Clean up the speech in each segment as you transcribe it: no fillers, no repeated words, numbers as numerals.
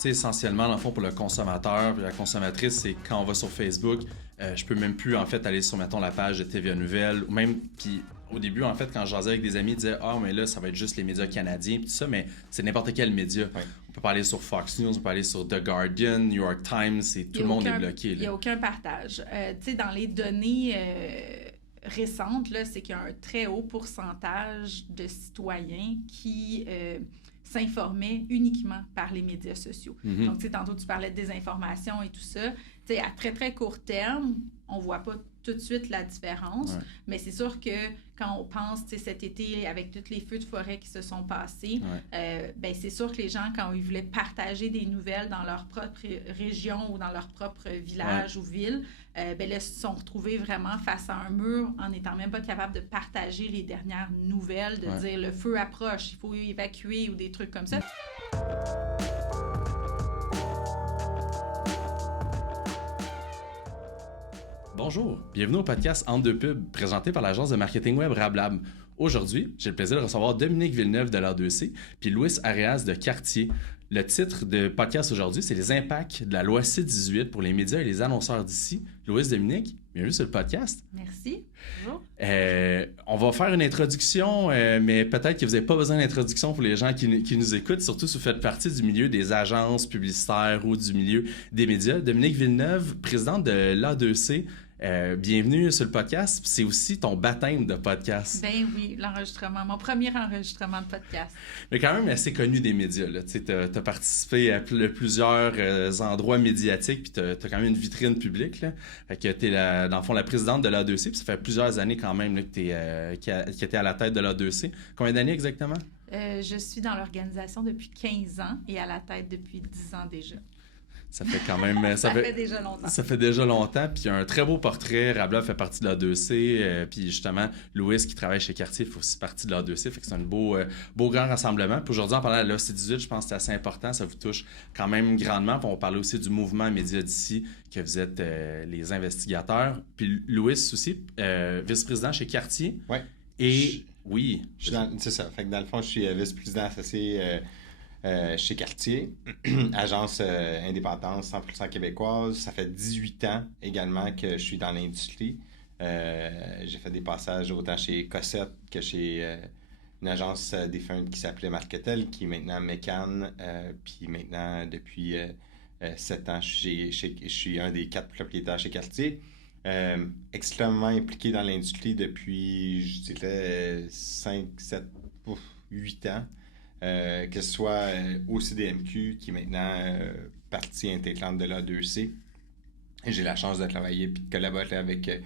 sais, essentiellement, dans le fond, pour le consommateur et la consommatrice, c'est quand on va sur Facebook, je peux même plus, en fait, aller sur, mettons, la page de TVA Nouvelles, ou même, puis au début, en fait, quand je jasais avec des amis, ils disaient « Ah, mais là, ça va être juste les médias canadiens, puis tout ça », mais c'est n'importe quel média. Ouais. On peut pas aller sur Fox News, on peut aller sur The Guardian, New York Times, tout le monde est bloqué. Il n'y a aucun partage. Tu sais, dans les données récentes, là, c'est qu'il y a un très haut pourcentage de citoyens qui s'informaient uniquement par les médias sociaux. Mm-hmm. Donc, tu sais, tantôt, tu parlais de désinformation et tout ça. Tu sais, à très, très court terme, on ne voit pas tout de suite la différence, mais c'est sûr que quand on pense, tu sais, cet été, avec tous les feux de forêt qui se sont passés, ben c'est sûr que les gens, quand ils voulaient partager des nouvelles dans leur propre région ou dans leur propre village ou ville, ben là, se sont retrouvés vraiment face à un mur en n'étant même pas capables de partager les dernières nouvelles, de dire le feu approche, il faut évacuer ou des trucs comme ça. Bonjour, bienvenue au podcast Entre deux pubs, présenté par l'agence de marketing web Rablab. Aujourd'hui, j'ai le plaisir de recevoir Dominique Villeneuve de l'A2C puis Louis Areas de Cartier. Le titre de podcast aujourd'hui, c'est les impacts de la loi C-18 pour les médias et les annonceurs d'ici. Louis, Dominique, bienvenue sur le podcast. Merci. Bonjour. On va faire une introduction, mais peut-être que vous n'avez pas besoin d'introduction pour les gens qui nous écoutent, surtout si vous faites partie du milieu des agences publicitaires ou du milieu des médias. Dominique Villeneuve, présidente de l'A2C, bienvenue sur le podcast. C'est aussi ton baptême de podcast. Ben oui, l'enregistrement, mon premier enregistrement de podcast. Mais quand même assez connu des médias. Tu as participé à plusieurs endroits médiatiques, puis tu as quand même une vitrine publique. Là. Fait que tu es, dans le fond, la présidente de l'A2C, puis ça fait plusieurs années quand même là, que tu es à la tête de l'A2C. Combien d'années exactement? Je suis dans l'organisation depuis 15 ans et à la tête depuis 10 ans déjà. Ça fait quand même... ça fait déjà longtemps. Ça fait déjà longtemps. Puis il y a un très beau portrait. Rablab fait partie de l'A2C. Puis justement, Louis, qui travaille chez Cartier, fait aussi partie de l'A2C. Fait que c'est un beau grand rassemblement. Puis aujourd'hui, en parlant de la C-18, je pense que c'est assez important. Ça vous touche quand même grandement. Puis on parlait aussi du mouvement Médias d'ici, que vous êtes les investigateurs. Puis Louis aussi, vice-président chez Cartier. Oui. Et oui. C'est ça. Fait que dans le fond, je suis vice-président associé chez Cartier, agence indépendante 100% québécoise. Ça fait 18 ans également que je suis dans l'industrie. J'ai fait des passages autant chez Cossette que chez une agence défunte qui s'appelait Marketel, qui est maintenant Mécan. Puis maintenant, depuis 7 ans, je suis un des 4 propriétaires chez Cartier. Extrêmement impliqué dans l'industrie depuis, je dirais, 5, 7, 8 ans. Que ce soit au CDMQ, qui est maintenant partie intégrante de l'A2C. J'ai la chance de travailler et de collaborer avec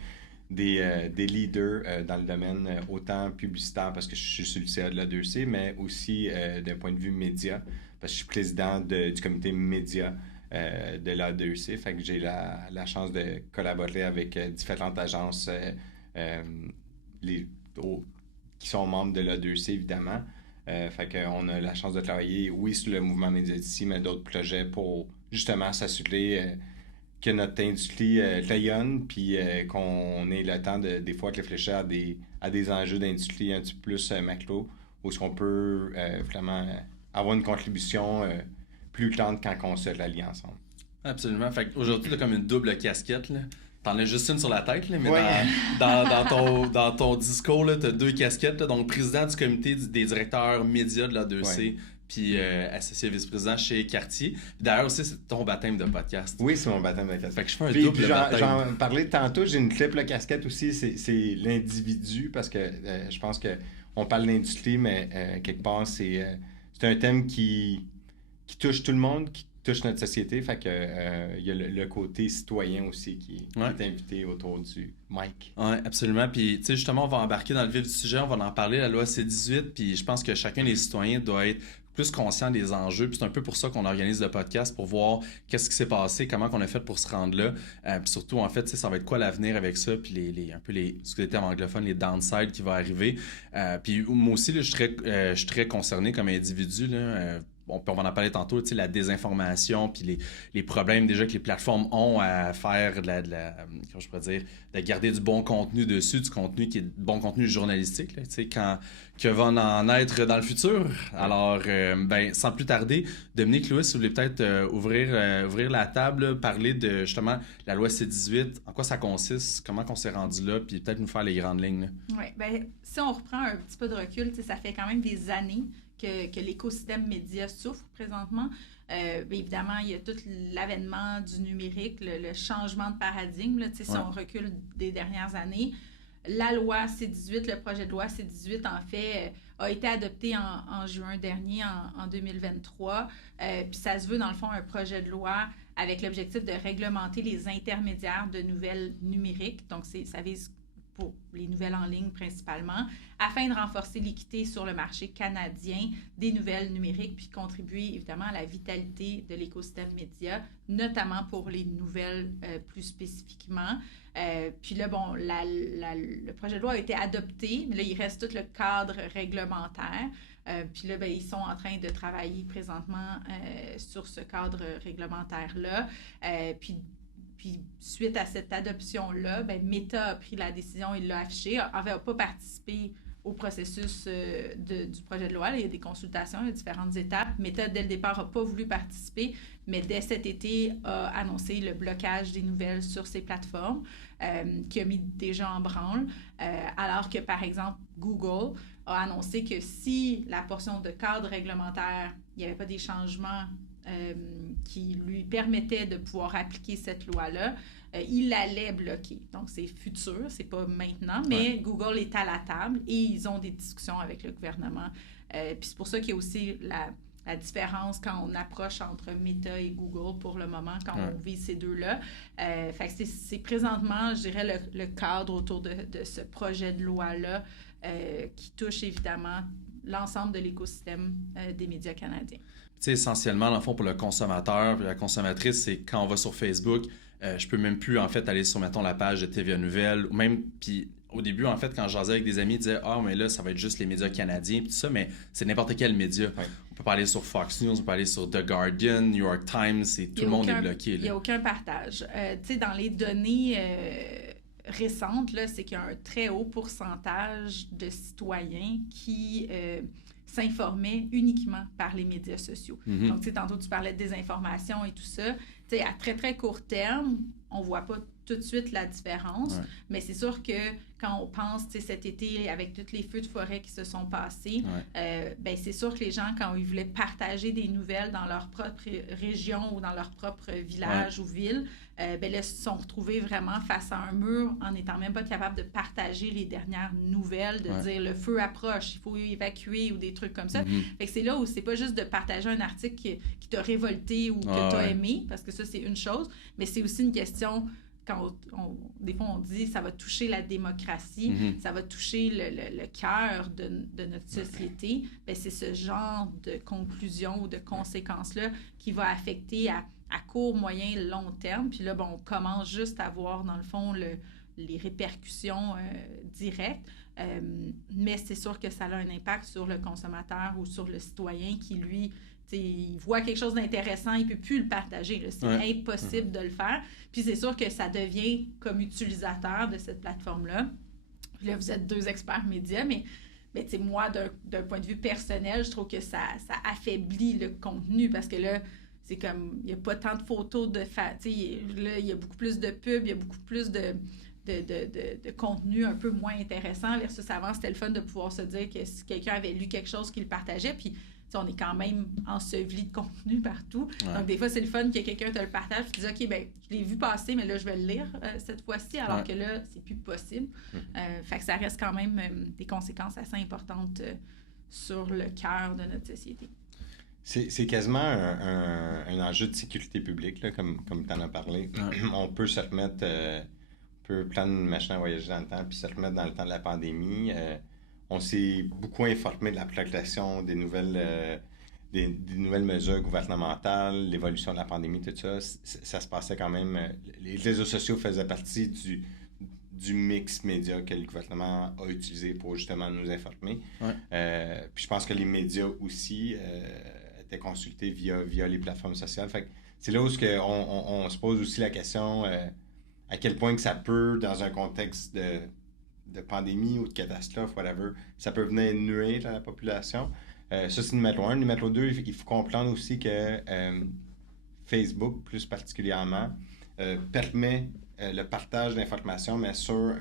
des leaders dans le domaine autant publicitaire, parce que je suis sur le CA de l'A2C, mais aussi d'un point de vue média, parce que je suis président du comité média de l'A2C. Fait que j'ai la chance de collaborer avec différentes agences qui sont membres de l'A2C, évidemment. Fait qu'on a la chance de travailler, oui, sur le mouvement Médias d'ici, mais d'autres projets pour justement s'assurer que notre industrie rayonne, puis qu'on ait le temps des fois de réfléchir à des enjeux d'industrie un petit peu plus macro, où est-ce qu'on peut vraiment avoir une contribution plus grande quand on se rallie ensemble. Absolument. Fait qu'aujourd'hui, tu as comme une double casquette, là. T'en as juste une sur la tête, là, mais ouais. dans ton discours, tu as 2 casquettes. Là, donc, président du comité des directeurs médias de l'A2C, puis associé vice-président chez Cartier. D'ailleurs aussi, c'est ton baptême de podcast. Oui, c'est mon baptême de casquette. Fait que je fais un double baptême. J'en parlais tantôt, j'ai une triple casquette aussi, c'est l'individu, parce que je pense qu'on parle d'industrie, mais quelque part, c'est un thème qui touche tout le monde, qui touche notre société. Fait que il y a le côté citoyen aussi qui est invité autour du mic. Oui, absolument. Puis, tu sais, justement, on va embarquer dans le vif du sujet, on va en parler, la loi C-18, puis je pense que chacun des citoyens doit être plus conscient des enjeux. Puis c'est un peu pour ça qu'on organise le podcast, pour voir qu'est-ce qui s'est passé, comment on a fait pour se rendre là. Puis surtout, en fait, ça va être quoi l'avenir avec ça, puis un peu ce que les termes anglophones, les downsides qui vont arriver. Puis moi aussi, là, je suis très concerné comme individu, là. on va en parler tantôt, la désinformation, puis les problèmes déjà que les plateformes ont à faire comment je pourrais dire, de garder du bon contenu dessus, du contenu qui est bon contenu journalistique, là, que va en être dans le futur. Alors, sans plus tarder, Dominique, Louis, vous voulez peut-être ouvrir la table, là, parler de justement la loi C-18, en quoi ça consiste, comment on s'est rendu là, puis peut-être nous faire les grandes lignes. Oui, si on reprend un petit peu de recul, ça fait quand même des années que l'écosystème média souffre présentement. Évidemment, il y a tout l'avènement du numérique, le changement de paradigme, là, si on recule des dernières années. La loi C-18, le projet de loi C-18, en fait, a été adopté en juin dernier, en 2023. Puis ça se veut, dans le fond, un projet de loi avec l'objectif de réglementer les intermédiaires de nouvelles numériques. Donc, ça vise pour les nouvelles en ligne principalement, afin de renforcer l'équité sur le marché canadien des nouvelles numériques, puis contribuer évidemment à la vitalité de l'écosystème média, notamment pour les nouvelles plus spécifiquement. Puis là, bon, le projet de loi a été adopté, mais là, il reste tout le cadre réglementaire. Puis là, ils sont en train de travailler présentement sur ce cadre réglementaire-là. Puis suite à cette adoption-là, Meta a pris la décision, il l'a affiché, n'a pas participé au processus du projet de loi. Là, il y a des consultations, il y a différentes étapes. Meta, dès le départ, n'a pas voulu participer, mais dès cet été, a annoncé le blocage des nouvelles sur ses plateformes, qui a mis déjà en branle, alors que, par exemple, Google a annoncé que si la portion de cadre réglementaire, il n'y avait pas des changements qui lui permettait de pouvoir appliquer cette loi-là, il allait bloquer. Donc, c'est futur, c'est pas maintenant, mais Google est à la table et ils ont des discussions avec le gouvernement. Puis c'est pour ça qu'il y a aussi la différence quand on approche entre Meta et Google pour le moment, quand on vise ces deux-là. Fait que c'est présentement, je dirais, le cadre autour de ce projet de loi-là qui touche évidemment l'ensemble de l'écosystème des médias canadiens. Essentiellement, dans le fond, pour le consommateur et la consommatrice, c'est quand on va sur Facebook, je peux même plus, en fait, aller sur, mettons, la page de TVA Nouvelles, ou même, puis au début, en fait, quand je jasais avec des amis, ils disaient « Ah, mais là, ça va être juste les médias canadiens, puis tout ça », mais c'est n'importe quel média. On peut pas aller sur Fox News, on peut aller sur The Guardian, New York Times, tout le monde est bloqué. Il n'y a aucun partage. Tu sais, dans les données récentes, là, c'est qu'il y a un très haut pourcentage de citoyens qui s'informaient uniquement par les médias sociaux. Mm-hmm. Donc, tu sais, tantôt, tu parlais de désinformation et tout ça. Tu sais, à très, très court terme, on ne voit pas tout de suite la différence, mais c'est sûr que quand on pense, tu sais, cet été, avec tous les feux de forêt qui se sont passés, c'est sûr que les gens, quand ils voulaient partager des nouvelles dans leur propre région ou dans leur propre village ou ville, là, se sont retrouvés vraiment face à un mur en n'étant même pas capables de partager les dernières nouvelles, de dire le feu approche, il faut évacuer ou des trucs comme ça. Mm-hmm. Fait que c'est là où c'est pas juste de partager un article qui t'a révolté ou que t'as aimé, parce que ça, c'est une chose, mais c'est aussi une question... Quand des fois, on dit ça va toucher la démocratie, ça va toucher le cœur de notre société, bien, c'est ce genre de conclusion ou de conséquences-là qui va affecter à court, moyen, long terme. Puis là, on commence juste à voir, dans le fond, les répercussions directes. Mais c'est sûr que ça a un impact sur le consommateur ou sur le citoyen qui, lui, il voit quelque chose d'intéressant, il ne peut plus le partager. Là. C'est impossible de le faire. Puis c'est sûr que ça devient comme utilisateur de cette plateforme-là. Puis là, vous êtes deux experts médias, mais moi, d'un point de vue personnel, je trouve que ça affaiblit le contenu parce que là, c'est comme, il n'y a pas tant de photos de là, il y a beaucoup plus de pubs, il y a beaucoup plus de contenu un peu moins intéressant versus avant, c'était le fun de pouvoir se dire que si quelqu'un avait lu quelque chose qu'il partageait, puis on est quand même enseveli de contenu partout. Donc, des fois, c'est le fun que quelqu'un te le partage et tu dis « OK, je l'ai vu passer, mais là, je vais le lire cette fois-ci, alors que là, c'est plus possible. » Fait que ça reste quand même des conséquences assez importantes sur le cœur de notre société. C'est quasiment un enjeu de sécurité publique, là, comme tu en as parlé. On peut se remettre... on peut prendre une machine à voyager dans le temps puis se remettre dans le temps de la pandémie. On s'est beaucoup informé de la progression des nouvelles mesures gouvernementales, l'évolution de la pandémie, tout ça. Ça se passait quand même... Les réseaux sociaux faisaient partie du mix média que le gouvernement a utilisé pour justement nous informer. Puis je pense que les médias aussi était consulté via les plateformes sociales. Fait que c'est là où on se pose aussi la question à quel point que ça peut, dans un contexte de pandémie ou de catastrophe, whatever, ça peut venir nuire à la population. Ça, c'est numéro 1. Numéro 2, il faut comprendre aussi que Facebook, plus particulièrement, permet le partage d'informations, mais sur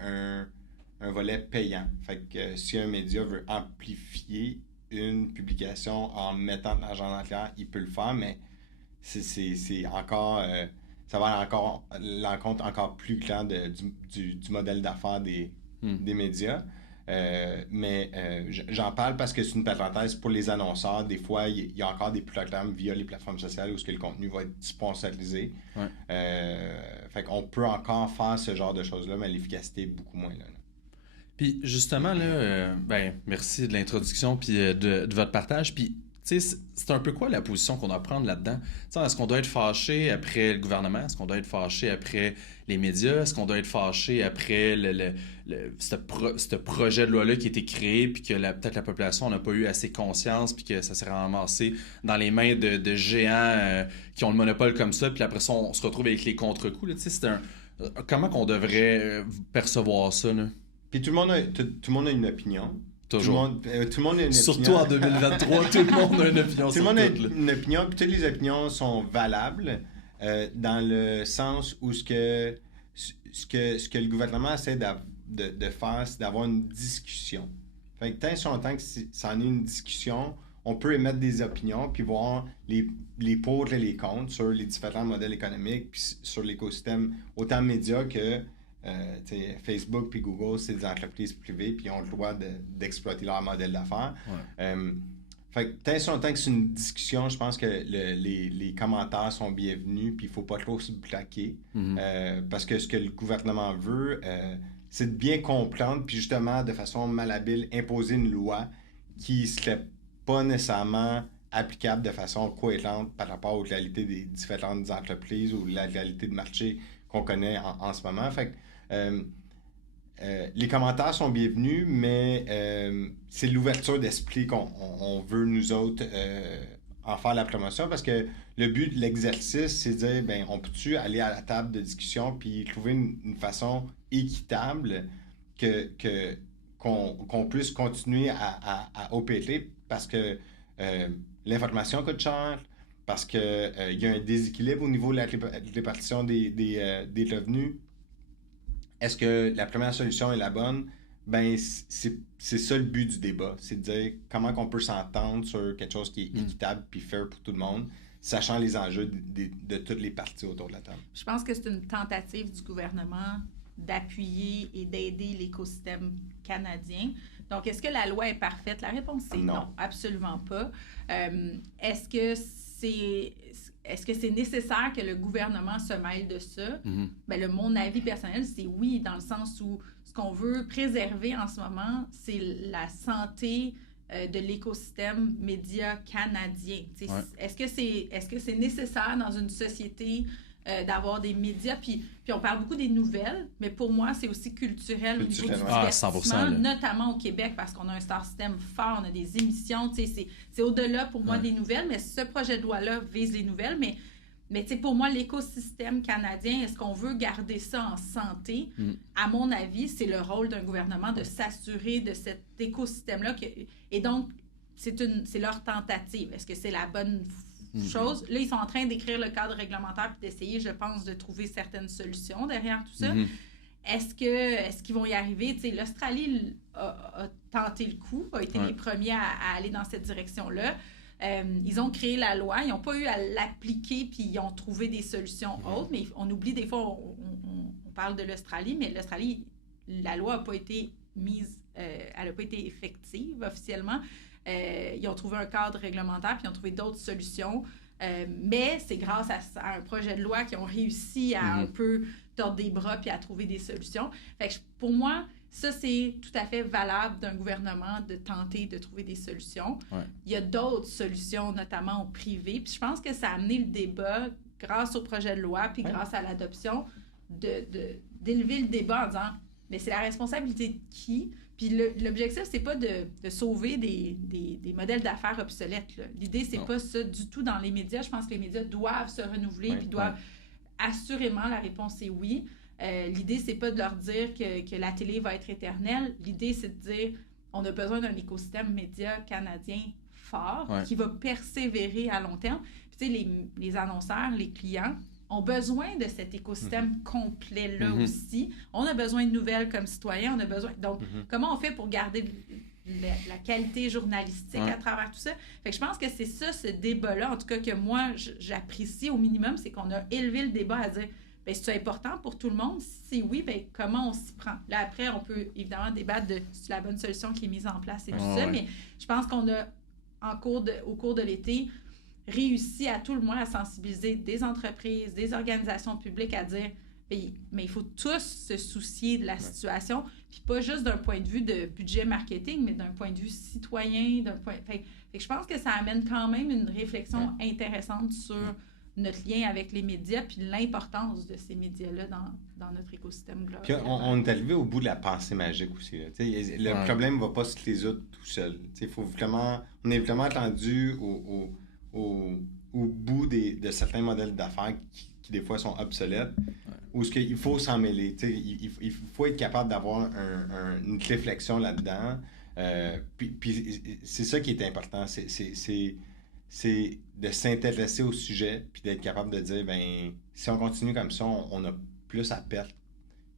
un volet payant. Fait que si un média veut amplifier une publication en mettant de l'argent dans le clair, il peut le faire, mais c'est encore... ça va à l'encontre encore plus clair du modèle d'affaires des médias. Mais j'en parle parce que c'est une parenthèse pour les annonceurs. Des fois, il y a encore des proclames via les plateformes sociales où le contenu va être sponsorisé. Fait qu'on peut encore faire ce genre de choses-là, mais l'efficacité est beaucoup moins là. Puis justement, là, merci de l'introduction puis de votre partage. Puis, tu sais, c'est un peu quoi la position qu'on doit prendre là-dedans? T'sais, est-ce qu'on doit être fâché après le gouvernement? Est-ce qu'on doit être fâché après les médias? Est-ce qu'on doit être fâché après ce projet de loi-là qui a été créé puis que peut-être la population n'a pas eu assez conscience puis que ça s'est ramassé dans les mains de géants qui ont le monopole comme ça puis après ça, on se retrouve avec les contre-coups? Comment qu'on devrait percevoir ça, là? Puis tout le monde a une opinion. Toujours. Tout le monde a une Surtout opinion. en 2023, tout le monde a une opinion. Tout le monde a une opinion, puis toutes les opinions sont valables dans le sens où ce que le gouvernement essaie de faire, c'est d'avoir une discussion. Fait que tant son temps que ça en est une discussion, on peut émettre des opinions, puis voir les pour et les contre sur les différents modèles économiques, puis sur l'écosystème, autant médias que Facebook puis Google, c'est des entreprises privées puis ils ont le droit d'exploiter leur modèle d'affaires. Fait que tant que c'est une discussion, je pense que les commentaires sont bienvenus puis il faut pas trop se plaquer parce que ce que le gouvernement veut, c'est de bien comprendre puis justement de façon malhabile imposer une loi qui serait pas nécessairement applicable de façon cohérente par rapport aux réalités des différentes entreprises ou la réalité de marché qu'on connaît en ce moment. Fait que les commentaires sont bienvenus, mais c'est l'ouverture d'esprit qu'on veut, nous autres, en faire la promotion, parce que le but de l'exercice, c'est de dire, on peut-tu aller à la table de discussion puis trouver une façon équitable qu'on puisse continuer à opérer, parce que l'information coûte cher, parce qu'il y a un déséquilibre au niveau de la répartition des revenus. Est-ce que la première solution est la bonne? C'est ça le but du débat. C'est de dire comment on peut s'entendre sur quelque chose qui est équitable puis fair pour tout le monde, sachant les enjeux de toutes les parties autour de la table. Je pense que c'est une tentative du gouvernement d'appuyer et d'aider l'écosystème canadien. Donc, est-ce que la loi est parfaite? La réponse, c'est non, absolument pas. Est-ce que c'est nécessaire que le gouvernement se mêle de ça? Mon avis personnel, c'est oui, dans le sens où ce qu'on veut préserver en ce moment, c'est la santé de l'écosystème média canadien. Est-ce que c'est nécessaire dans une société d'avoir des médias? Puis on parle beaucoup des nouvelles, mais pour moi, c'est aussi culturel au niveau du divertissement, 100%, notamment au Québec, parce qu'on a un star system fort, on a des émissions, c'est au-delà pour moi des nouvelles, mais ce projet de loi-là vise les nouvelles, mais pour moi, l'écosystème canadien, est-ce qu'on veut garder ça en santé? À mon avis, c'est le rôle d'un gouvernement de s'assurer de cet écosystème-là. Et donc, c'est leur tentative. Est-ce que c'est la bonne chose? Là, ils sont en train d'écrire le cadre réglementaire et d'essayer, je pense, de trouver certaines solutions derrière tout ça. Est-ce qu'ils vont y arriver? L'Australie a tenté le coup, a été les premiers à aller dans cette direction-là. Ils ont créé la loi, ils n'ont pas eu à l'appliquer, puis ils ont trouvé des solutions autres, mais on oublie des fois, on parle de l'Australie, mais l'Australie, la loi n'a pas été mise, elle n'a pas été effective officiellement. Ils ont trouvé un cadre réglementaire, puis ils ont trouvé d'autres solutions, mais c'est grâce à un projet de loi qu'ils ont réussi à un peu tordre des bras puis à trouver des solutions. Fait que pour moi, ça, c'est tout à fait valable d'un gouvernement de tenter de trouver des solutions. Il y a d'autres solutions, notamment au privé. Puis je pense que ça a amené le débat, grâce au projet de loi, puis grâce à l'adoption, d'élever le débat en disant, mais c'est la responsabilité de qui? Puis l'objectif, c'est pas de sauver des modèles d'affaires obsolètes, là. L'idée, c'est pas ça du tout dans les médias. Je pense que les médias doivent se renouveler, puis doivent... Assurément, la réponse est oui. L'idée, c'est pas de leur dire que la télé va être éternelle. L'idée, c'est de dire on a besoin d'un écosystème média canadien fort qui va persévérer à long terme. Puis, tu sais, les annonceurs, les clients ont besoin de cet écosystème complet-là aussi. On a besoin de nouvelles comme citoyens. On a besoin... Donc, comment on fait pour garder la qualité journalistique à travers tout ça? Fait que je pense que c'est ça, ce débat-là, en tout cas que moi, j'apprécie au minimum, c'est qu'on a élevé le débat à dire bien, c'est important pour tout le monde? Si c'est oui, bien, comment on s'y prend? Là, après, on peut évidemment débattre de la bonne solution qui est mise en place et tout ça, mais je pense qu'on a, au cours de l'été, réussi à tout le moins à sensibiliser des entreprises, des organisations publiques à dire mais il faut tous se soucier de la situation, puis pas juste d'un point de vue de budget marketing, mais d'un point de vue citoyen, Fait que je pense que ça amène quand même une réflexion intéressante sur notre lien avec les médias, puis l'importance de ces médias-là dans notre écosystème global. Puis on est arrivé au bout de la pensée magique aussi. Là. Le problème ne va pas se résoudre tout seul. On est vraiment attendu au bout de certains modèles d'affaires qui des fois sont obsolètes, où il faut s'en mêler. Il faut être capable d'avoir une réflexion là-dedans. Puis c'est ça qui est important. C'est de s'intéresser au sujet, puis d'être capable de dire, ben si on continue comme ça, on a plus à perdre.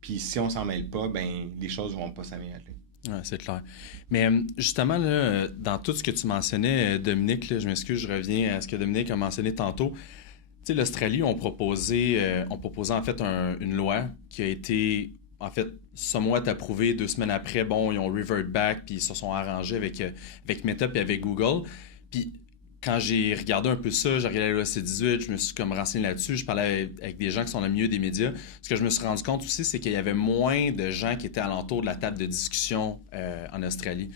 Puis si on s'en mêle pas, ben les choses vont pas s'améliorer. Ouais, c'est clair. Mais justement, là, dans tout ce que tu mentionnais, Dominique, là, je m'excuse, je reviens à ce que Dominique a mentionné tantôt. Tu sais, l'Australie ont proposé en fait une loi qui a été, en fait, somewhat approuvée 2 semaines après. Bon, ils ont revert back, puis ils se sont arrangés avec Meta et avec Google. Puis quand j'ai regardé un peu ça, j'ai regardé la loi C18, je me suis comme renseigné là-dessus, je parlais avec des gens qui sont dans le milieu des médias. Ce que je me suis rendu compte aussi, c'est qu'il y avait moins de gens qui étaient alentour de la table de discussion en Australie.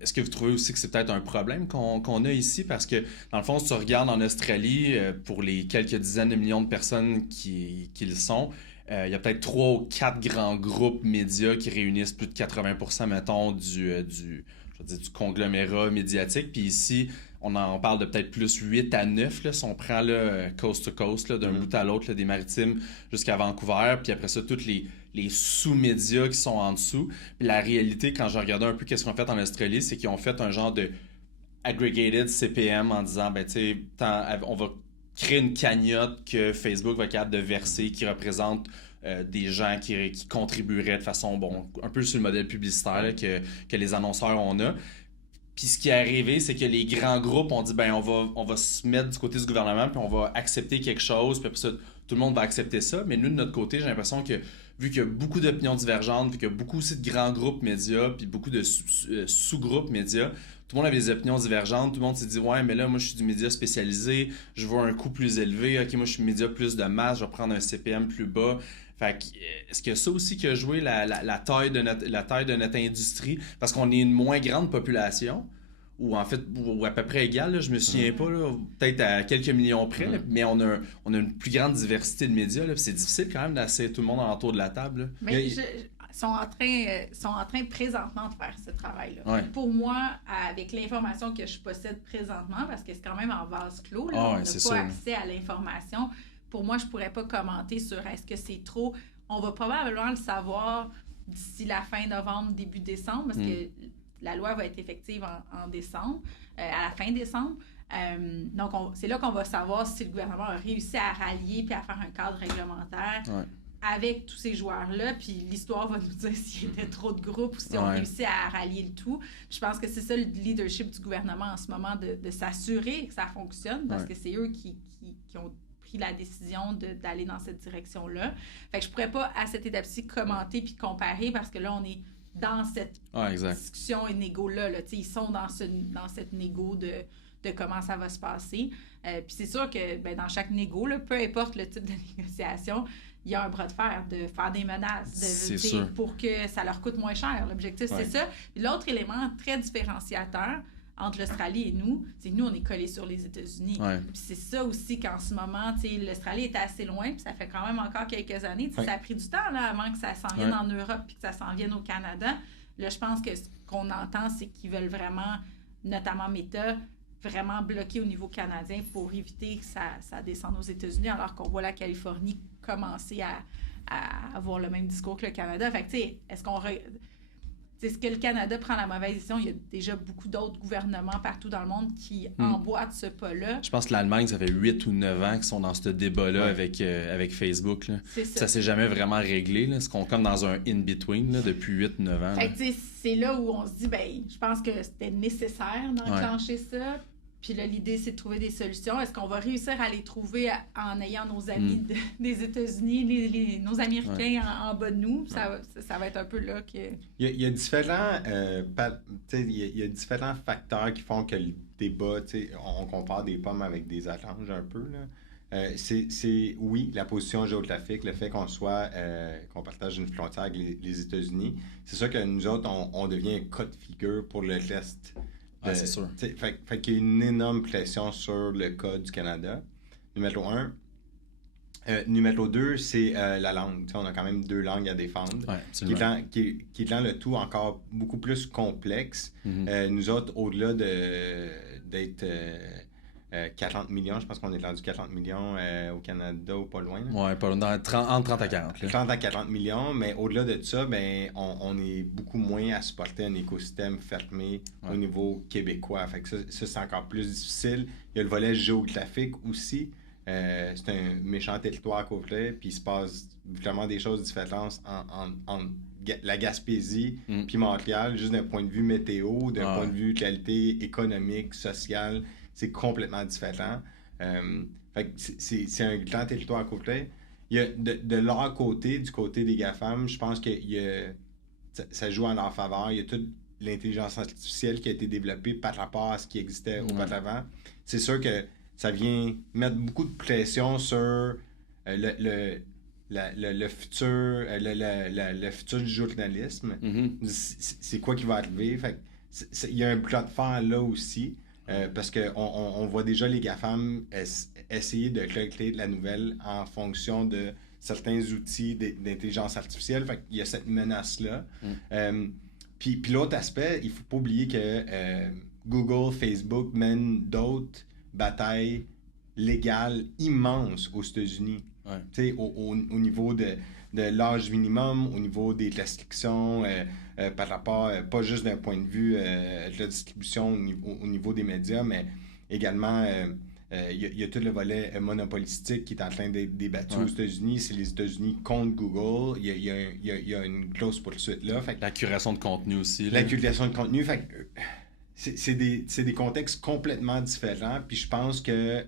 Est-ce que vous trouvez aussi que c'est peut-être un problème qu'on a ici? Parce que, dans le fond, si tu regardes en Australie, pour les quelques dizaines de millions de personnes qui le sont, il y a peut-être 3 ou 4 grands groupes médias qui réunissent plus de 80%, mettons, du conglomérat médiatique. Puis ici, on parle de peut-être plus 8 à 9, là, si on prend là, coast to coast, là, d'un bout à l'autre, là, des maritimes jusqu'à Vancouver. Puis après ça, tous les sous-médias qui sont en dessous. Puis la réalité, quand j'ai regardé un peu qu'est-ce qu'ils ont fait en Australie, c'est qu'ils ont fait un genre de aggregated CPM en disant, ben tu sais, on va créer une cagnotte que Facebook va être capable de verser qui représente des gens qui contribueraient de façon, bon, un peu sur le modèle publicitaire là, que les annonceurs on a. Puis ce qui est arrivé, c'est que les grands groupes ont dit, ben on va se mettre du côté du gouvernement, puis on va accepter quelque chose, puis après ça, tout le monde va accepter ça. Mais nous, de notre côté, j'ai l'impression que, vu qu'il y a beaucoup d'opinions divergentes, vu qu'il y a beaucoup aussi de grands groupes médias, puis beaucoup de sous-groupes médias, tout le monde avait des opinions divergentes. Tout le monde s'est dit, ouais, mais là, moi, je suis du média spécialisé, je veux un coût plus élevé. OK, moi, je suis média plus de masse, je vais prendre un CPM plus bas. Fait que, est-ce que ça aussi qui a joué la taille de notre industrie? Parce qu'on est une moins grande population, ou en fait, ou à peu près égale, là, je me souviens pas, là, peut-être à quelques millions près, là, mais on a une plus grande diversité de médias, là, puis c'est difficile quand même d'asseoir tout le monde autour de la table. Là. Mais sont en train présentement de faire ce travail-là. Ouais. Pour moi, avec l'information que je possède présentement, parce que c'est quand même en vase clos, là, on n'a pas accès à l'information. Pour moi, je ne pourrais pas commenter sur est-ce que c'est trop. On va probablement le savoir d'ici la fin novembre, début décembre, parce que la loi va être effective en décembre, à la fin décembre. Donc, c'est là qu'on va savoir si le gouvernement a réussi à rallier puis à faire un cadre réglementaire avec tous ces joueurs-là. Puis l'histoire va nous dire s'il y avait trop de groupes ou si on réussit à rallier le tout. Puis je pense que c'est ça le leadership du gouvernement en ce moment, de s'assurer que ça fonctionne, parce que c'est eux qui ont pris la décision d'aller dans cette direction-là. Fait que je pourrais pas, à cette étape-ci, commenter puis comparer, parce que là, on est dans cette discussion et négo-là. Là. Ils sont dans cette négo de comment ça va se passer. Puis c'est sûr que dans chaque négo, là, peu importe le type de négociation, il y a un bras de fer de faire des menaces pour que ça leur coûte moins cher. L'objectif, c'est ça. Puis l'autre élément très différenciateur entre l'Australie et nous, c'est que nous, on est collés sur les États-Unis. Puis c'est ça aussi qu'en ce moment, l'Australie est assez loin, puis ça fait quand même encore quelques années. Ça a pris du temps là, avant que ça s'en vienne en Europe puis que ça s'en vienne au Canada. Là, je pense que ce qu'on entend, c'est qu'ils veulent vraiment, notamment Meta, vraiment bloquer au niveau canadien pour éviter que ça descende aux États-Unis, alors qu'on voit la Californie commencer à avoir le même discours que le Canada. Fait que, tu sais, est-ce que le Canada prend la mauvaise décision? Il y a déjà beaucoup d'autres gouvernements partout dans le monde qui emboîtent ce pas-là. Je pense que l'Allemagne, ça fait 8 ou 9 ans qu'ils sont dans ce débat-là avec Facebook. Là. C'est ça. Ça s'est jamais vraiment réglé. Là. C'est qu'on est comme dans un in-between là, depuis 8-9 ans. Fait que, c'est là où on se dit, je pense que c'était nécessaire d'enclencher ça. Puis là, l'idée, c'est de trouver des solutions. Est-ce qu'on va réussir à les trouver en ayant nos amis des États-Unis, nos Américains en bas de nous? Ça va être un peu là que... Il y a différents, il y a différents facteurs qui font que le débat, on compare des pommes avec des oranges un peu. Là. Oui, la position géographique, le fait qu'on partage une frontière avec les États-Unis. C'est sûr que nous autres, on devient un cas de figure pour le reste. C'est sûr. Fait qu'il y a une énorme pression sur le cas du Canada, numéro 1. Numéro 2, c'est la langue. On a quand même 2 langues à défendre, qui rend le tout encore beaucoup plus complexe. Nous autres, au-delà d'être 40 millions, je pense qu'on est rendu 40 millions au Canada ou pas loin. Oui, pas loin, entre 30 à 40. Là. 30 à 40 millions, mais au-delà de ça, on est beaucoup moins à supporter un écosystème fermé au niveau québécois. Fait que ça, c'est encore plus difficile. Il y a le volet géographique aussi. C'est un méchant territoire à couvrir, puis il se passe vraiment des choses différentes en la Gaspésie puis Montréal, juste d'un point de vue météo, d'un point de vue qualité économique, sociale. C'est complètement différent. Fait que c'est un grand territoire à couvrir. Il y a de leur côté, du côté des GAFAM, je pense que ça joue en leur faveur. Il y a toute l'intelligence artificielle qui a été développée par rapport à ce qui existait auparavant. C'est sûr que ça vient mettre beaucoup de pression sur le futur, le futur du journalisme. C'est quoi qui va arriver? Fait que il y a un plat de fer là aussi. Parce qu'on voit déjà les GAFAM essayer de collecter de la nouvelle en fonction de certains outils d'intelligence artificielle. Fait qu'il y a cette menace-là. Puis l'autre aspect, il ne faut pas oublier que Google, Facebook mènent d'autres batailles légales immenses aux États-Unis. Au niveau de l'âge minimum, au niveau des restrictions, par rapport, pas juste d'un point de vue de la distribution au niveau des médias, mais également, il y a tout le volet monopolistique qui est en train d'être débattu aux États-Unis. C'est les États-Unis contre Google. Il y a une grosse poursuite là. La curation de contenu aussi. La curation de contenu. Fait que, c'est des contextes complètement différents. Puis je pense que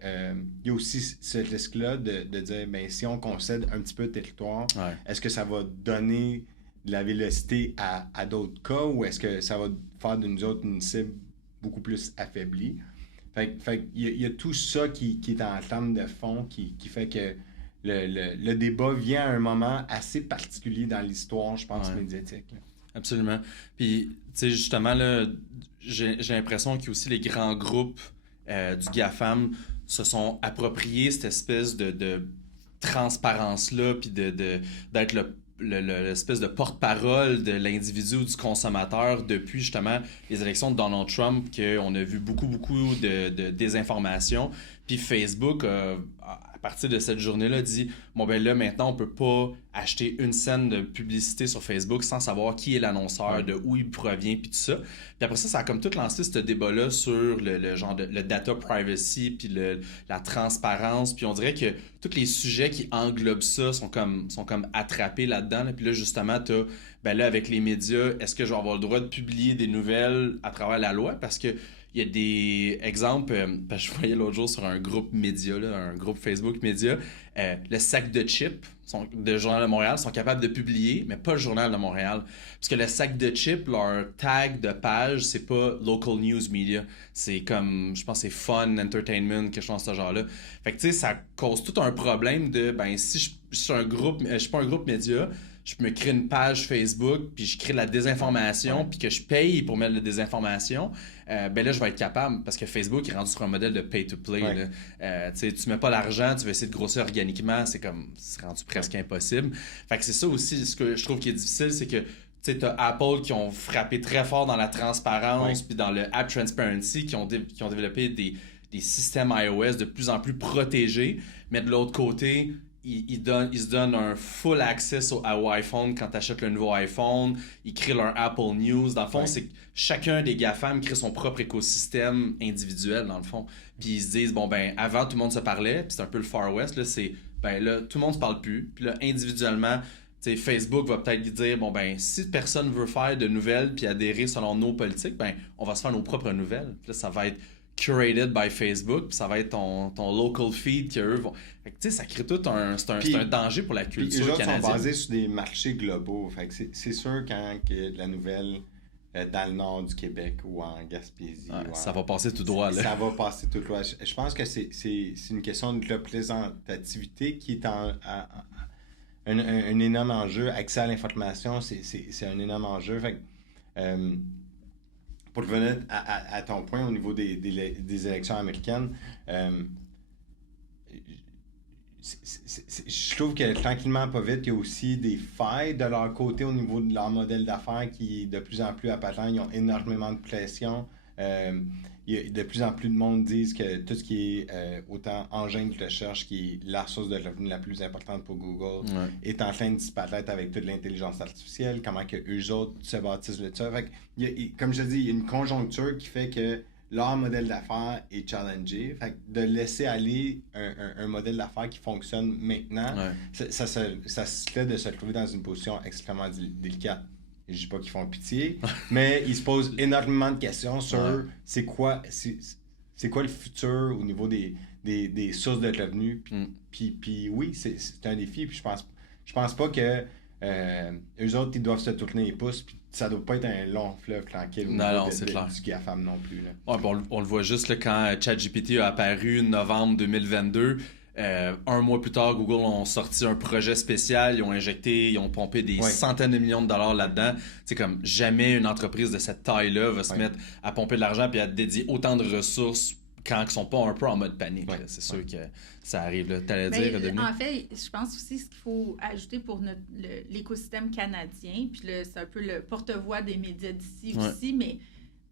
il y a aussi ce risque-là de dire, si on concède un petit peu de territoire, est-ce que ça va donner de la vélocité à d'autres cas ou est-ce que ça va faire de nous autres une cible beaucoup plus affaiblie? Fait il y a tout ça qui est en trame de fond qui fait que le débat vient à un moment assez particulier dans l'histoire, je pense, médiatique. Absolument. Puis, tu sais, justement, là, j'ai l'impression que aussi les grands groupes du GAFAM se sont appropriés cette espèce de transparence-là, puis d'être l'espèce de porte-parole de l'individu ou du consommateur depuis justement les élections de Donald Trump, qu'on a vu beaucoup de désinformation. Puis Facebook, à partir de cette journée-là, dit « Bon, ben là, maintenant, on peut pas acheter une scène de publicité sur Facebook sans savoir qui est l'annonceur, de où il provient, puis tout ça. » Puis après ça a comme tout lancé ce débat-là sur le genre de le data privacy, puis la transparence. Puis on dirait que tous les sujets qui englobent ça sont comme attrapés là-dedans. Là. Puis là, justement, t'as, ben là, avec les médias, est-ce que je vais avoir le droit de publier des nouvelles à travers la loi? Parce que il y a des exemples, je voyais l'autre jour sur un groupe média, là, un groupe Facebook média, le sac de chips de Journal de Montréal sont capables de publier, mais pas le Journal de Montréal. Parce que le sac de chips, leur tag de page, c'est pas Local News Media. C'est comme, je pense c'est Fun, Entertainment, quelque chose dans ce genre-là. Fait que tu sais, ça cause tout un problème de, si je suis je suis pas un groupe média, je me crée une page Facebook, puis je crée de la désinformation, puis que je paye pour mettre de la désinformation, ben là, je vais être capable, parce que Facebook est rendu sur un modèle de pay-to-play. Tu mets pas l'argent, tu veux essayer de grossir organiquement, c'est rendu presque impossible. Fait que c'est ça aussi, ce que je trouve qui est difficile, c'est que Tu sais, t'as Apple qui ont frappé très fort dans la transparence puis dans le App Transparency, qui ont développé des systèmes iOS de plus en plus protégés. Mais de l'autre côté, ils se donnent un full access au iPhone quand tu achètes le nouveau iPhone. Ils créent leur Apple News. Dans le fond, c'est que chacun des GAFAM crée son propre écosystème individuel, dans le fond. Puis ils se disent, bon, ben, avant, tout le monde se parlait, puis c'est un peu le Far West, là, c'est, ben là, tout le monde se parle plus. Puis là, individuellement, tu sais, Facebook va peut-être lui dire, bon, ben, si personne veut faire de nouvelles puis adhérer selon nos politiques, ben, on va se faire nos propres nouvelles. Puis là, ça va être curated by Facebook, puis ça va être ton local feed qu'eux vont... Fait que, tu sais, ça crée tout un... C'est un danger pour la culture canadienne. Les autres sont basés sur des marchés globaux. Fait que c'est sûr quand la nouvelle dans le nord du Québec ou en Gaspésie... ça va passer tout droit, là. Ça va passer tout droit. Je pense que c'est une question de représentativité qui est un énorme enjeu. Accès à l'information, c'est un énorme enjeu. Fait que... pour revenir à ton point au niveau des élections américaines, je trouve que tranquillement, pas vite, il y a aussi des failles de leur côté au niveau de leur modèle d'affaires qui est de plus en plus apparent. Ils ont énormément de pression. De plus en plus de monde disent que tout ce qui est autant engin de recherche, qui est la source de revenus la plus importante pour Google, est en train de disparaître avec toute l'intelligence artificielle, comment que eux autres se bâtissent de ça. Fait que, comme je dis, il y a une conjoncture qui fait que leur modèle d'affaires est challengé. Fait que de laisser aller un modèle d'affaires qui fonctionne maintenant, ça se fait de se retrouver dans une position extrêmement délicate. Je dis pas qu'ils font pitié, mais ils se posent énormément de questions sur c'est quoi le futur au niveau des sources de revenus. Puis oui, c'est un défi. Puis je pense pas que eux autres, ils doivent se tourner les pouces. Puis ça doit pas être un long fleuve tranquille du GAFAM non plus. Là. Ouais, on le voit juste là, quand ChatGPT a apparu novembre 2022. Un mois plus tard, Google ont sorti un projet spécial, ils ont pompé des centaines de millions de dollars là-dedans. C'est comme jamais une entreprise de cette taille-là va se mettre à pomper de l'argent et à dédier autant de ressources quand ils sont pas un peu en mode panique. C'est sûr que ça arrive. T'allais dire, Dominique? En fait, je pense aussi ce qu'il faut ajouter pour l'écosystème canadien, puis c'est un peu le porte-voix des médias d'ici aussi,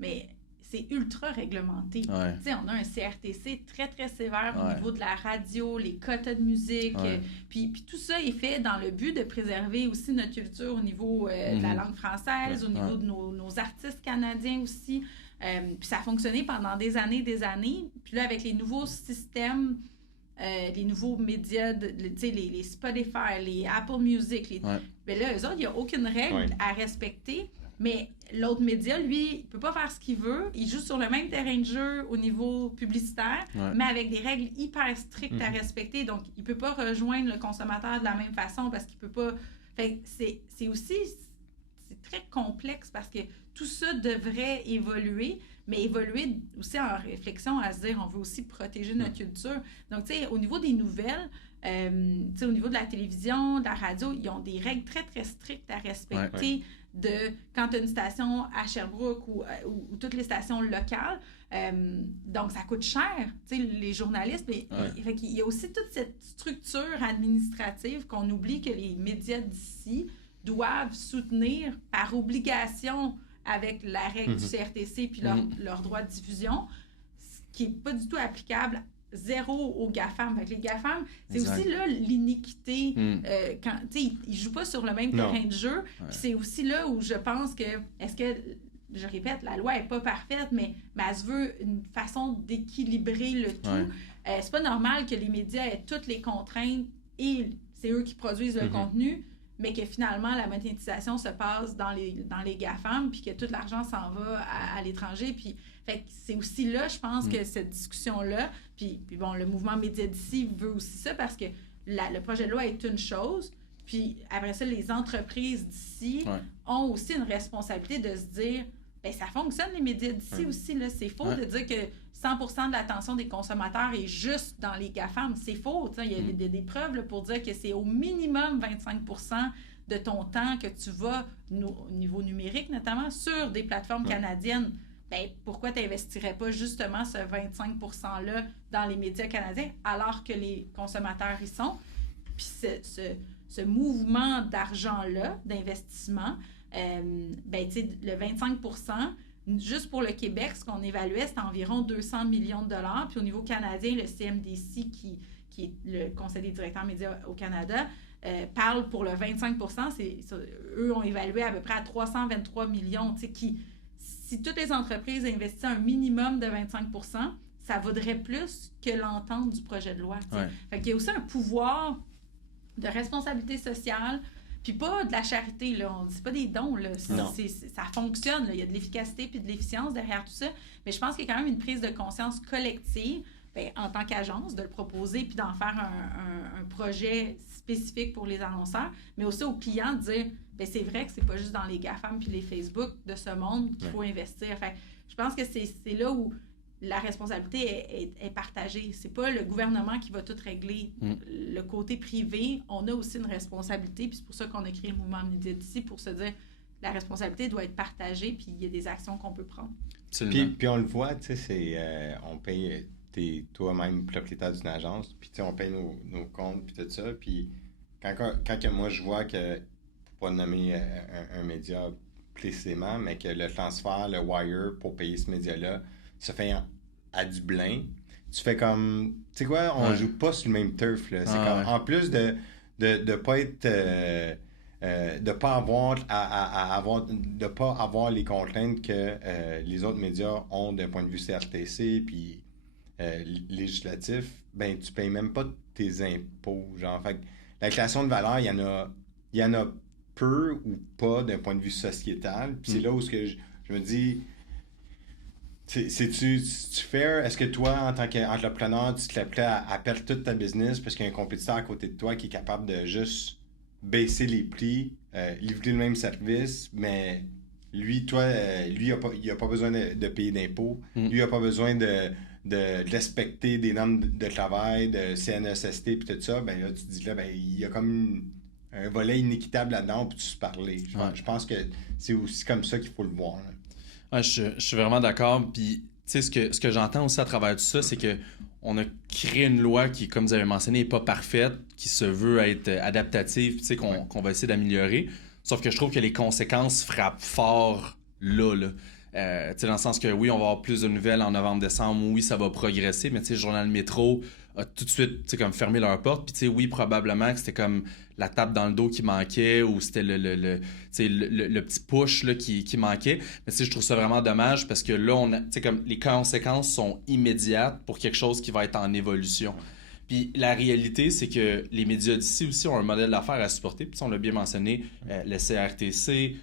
mais c'est ultra réglementé. On a un CRTC très, très sévère au niveau de la radio, les quotas de musique. Puis tout ça est fait dans le but de préserver aussi notre culture au niveau de la langue française, au niveau de nos artistes canadiens aussi. Puis ça a fonctionné pendant des années. Puis là, avec les nouveaux systèmes, les nouveaux médias, les Spotify, les Apple Music, ben là, eux autres, il n'y a aucune règle à respecter. Mais l'autre média, lui, il peut pas faire ce qu'il veut. Il joue sur le même terrain de jeu au niveau publicitaire, mais avec des règles hyper strictes à respecter. Donc, il peut pas rejoindre le consommateur de la même façon parce qu'il peut pas... Fait c'est aussi... C'est très complexe parce que tout ça devrait évoluer, mais évoluer aussi en réflexion à se dire on veut aussi protéger notre culture. Donc, tu sais, au niveau des nouvelles, au niveau de la télévision, de la radio, ils ont des règles très, très strictes à respecter de quand tu as une station à Sherbrooke ou toutes les stations locales. Donc, ça coûte cher, les journalistes. Mais il y a aussi toute cette structure administrative qu'on oublie que les médias d'ici doivent soutenir par obligation avec la règle du CRTC puis leur droit de diffusion, ce qui n'est pas du tout applicable zéro aux GAFAM. Fait que les GAFAM, c'est aussi là l'iniquité. Quand ils ne jouent pas sur le même terrain de jeu. Puis c'est aussi là où je pense que, je répète, la loi n'est pas parfaite, mais elle se veut une façon d'équilibrer le tout. C'est pas normal que les médias aient toutes les contraintes et c'est eux qui produisent le contenu, mais que finalement, la monétisation se passe dans les GAFAM, puis que tout l'argent s'en va à l'étranger. Puis, fait que c'est aussi là, je pense, que cette discussion-là, puis bon, le mouvement Média d'ici veut aussi ça, parce que le projet de loi est une chose, puis après ça, les entreprises d'ici ont aussi une responsabilité de se dire, bien, ça fonctionne, les médias d'ici aussi, là. C'est faux de dire que 100% de l'attention des consommateurs est juste dans les GAFAM. C'est faux. Il y a des preuves là, pour dire que c'est au minimum 25% de ton temps que tu vas, au niveau numérique notamment, sur des plateformes canadiennes. Ben, pourquoi tu n'investirais pas justement ce 25%-là dans les médias canadiens alors que les consommateurs y sont? Puis ce mouvement d'argent-là, d'investissement, ben, tu sais, le 25%, juste pour le Québec, ce qu'on évaluait, c'était environ 200 millions de dollars. Puis au niveau canadien, le CMDC, qui est le Conseil des directeurs médias au Canada, parle pour le 25%. Eux ont évalué à peu près à 323 millions. Si toutes les entreprises investissaient un minimum de 25%, ça vaudrait plus que l'entente du projet de loi. Ouais. Fait qu'il y a aussi un pouvoir de responsabilité sociale, puis pas de la charité, là. On dit pas des dons, là. Ça fonctionne, là. Il y a de l'efficacité puis de l'efficience derrière tout ça. Mais je pense qu'il y a quand même une prise de conscience collective, bien, en tant qu'agence, de le proposer puis d'en faire un projet spécifique pour les annonceurs, mais aussi aux clients de dire, bien, c'est vrai que c'est pas juste dans les GAFAM puis les Facebook de ce monde qu'il faut investir. Fait, je pense que c'est là où la responsabilité est partagée. C'est pas le gouvernement qui va tout régler. Le côté privé, on a aussi une responsabilité, puis c'est pour ça qu'on a créé le mouvement Média d'ici, pour se dire la responsabilité doit être partagée, puis il y a des actions qu'on peut prendre. Puis on le voit, tu sais, on paye, t'es toi-même propriétaire d'une agence, puis on paye nos comptes, puis tout ça, puis quand moi je vois que, pour pas nommer un média précisément, mais que le transfert, le wire pour payer ce média-là, se fait à Dublin, tu fais comme, tu sais quoi, on joue pas sur le même turf, là. C'est comme, en plus de pas être, de pas avoir les contraintes que les autres médias ont d'un point de vue CRTC puis législatif, ben tu payes même pas tes impôts, genre. Fait que la création de valeur, il y en a peu ou pas d'un point de vue sociétal. Puis c'est là où je me dis, c'est-tu fair? Est-ce que toi, en tant qu'entrepreneur, tu te serais prêt à perdre toute ta business parce qu'il y a un compétiteur à côté de toi qui est capable de juste baisser les prix, livrer le même service, mais lui, il a pas besoin de payer d'impôts. Lui, il n'a pas besoin de respecter des normes de travail, de CNESST et tout ça. Ben là, tu te dis là, ben, il y a comme un volet inéquitable là-dedans, puis tu se parler. Je pense que c'est aussi comme ça qu'il faut le voir. Là. Ouais, je suis vraiment d'accord. Puis, tu sais, ce que j'entends aussi à travers tout ça, c'est que on a créé une loi qui, comme vous avez mentionné, n'est pas parfaite, qui se veut être adaptative, tu sais, qu'on va essayer d'améliorer. Sauf que je trouve que les conséquences frappent fort là. Tu sais, dans le sens que oui, on va avoir plus de nouvelles en novembre-décembre, oui, ça va progresser, mais tu sais, le journal Métro a tout de suite, tu sais, comme fermé leurs portes. Puis, tu sais, oui, probablement que c'était comme la tape dans le dos qui manquait ou c'était le petit push là, qui manquait. Mais tu sais, je trouve ça vraiment dommage parce que là, tu sais, comme les conséquences sont immédiates pour quelque chose qui va être en évolution. Puis la réalité, c'est que les médias d'ici aussi ont un modèle d'affaires à supporter. Puis on l'a bien mentionné, le CRTC,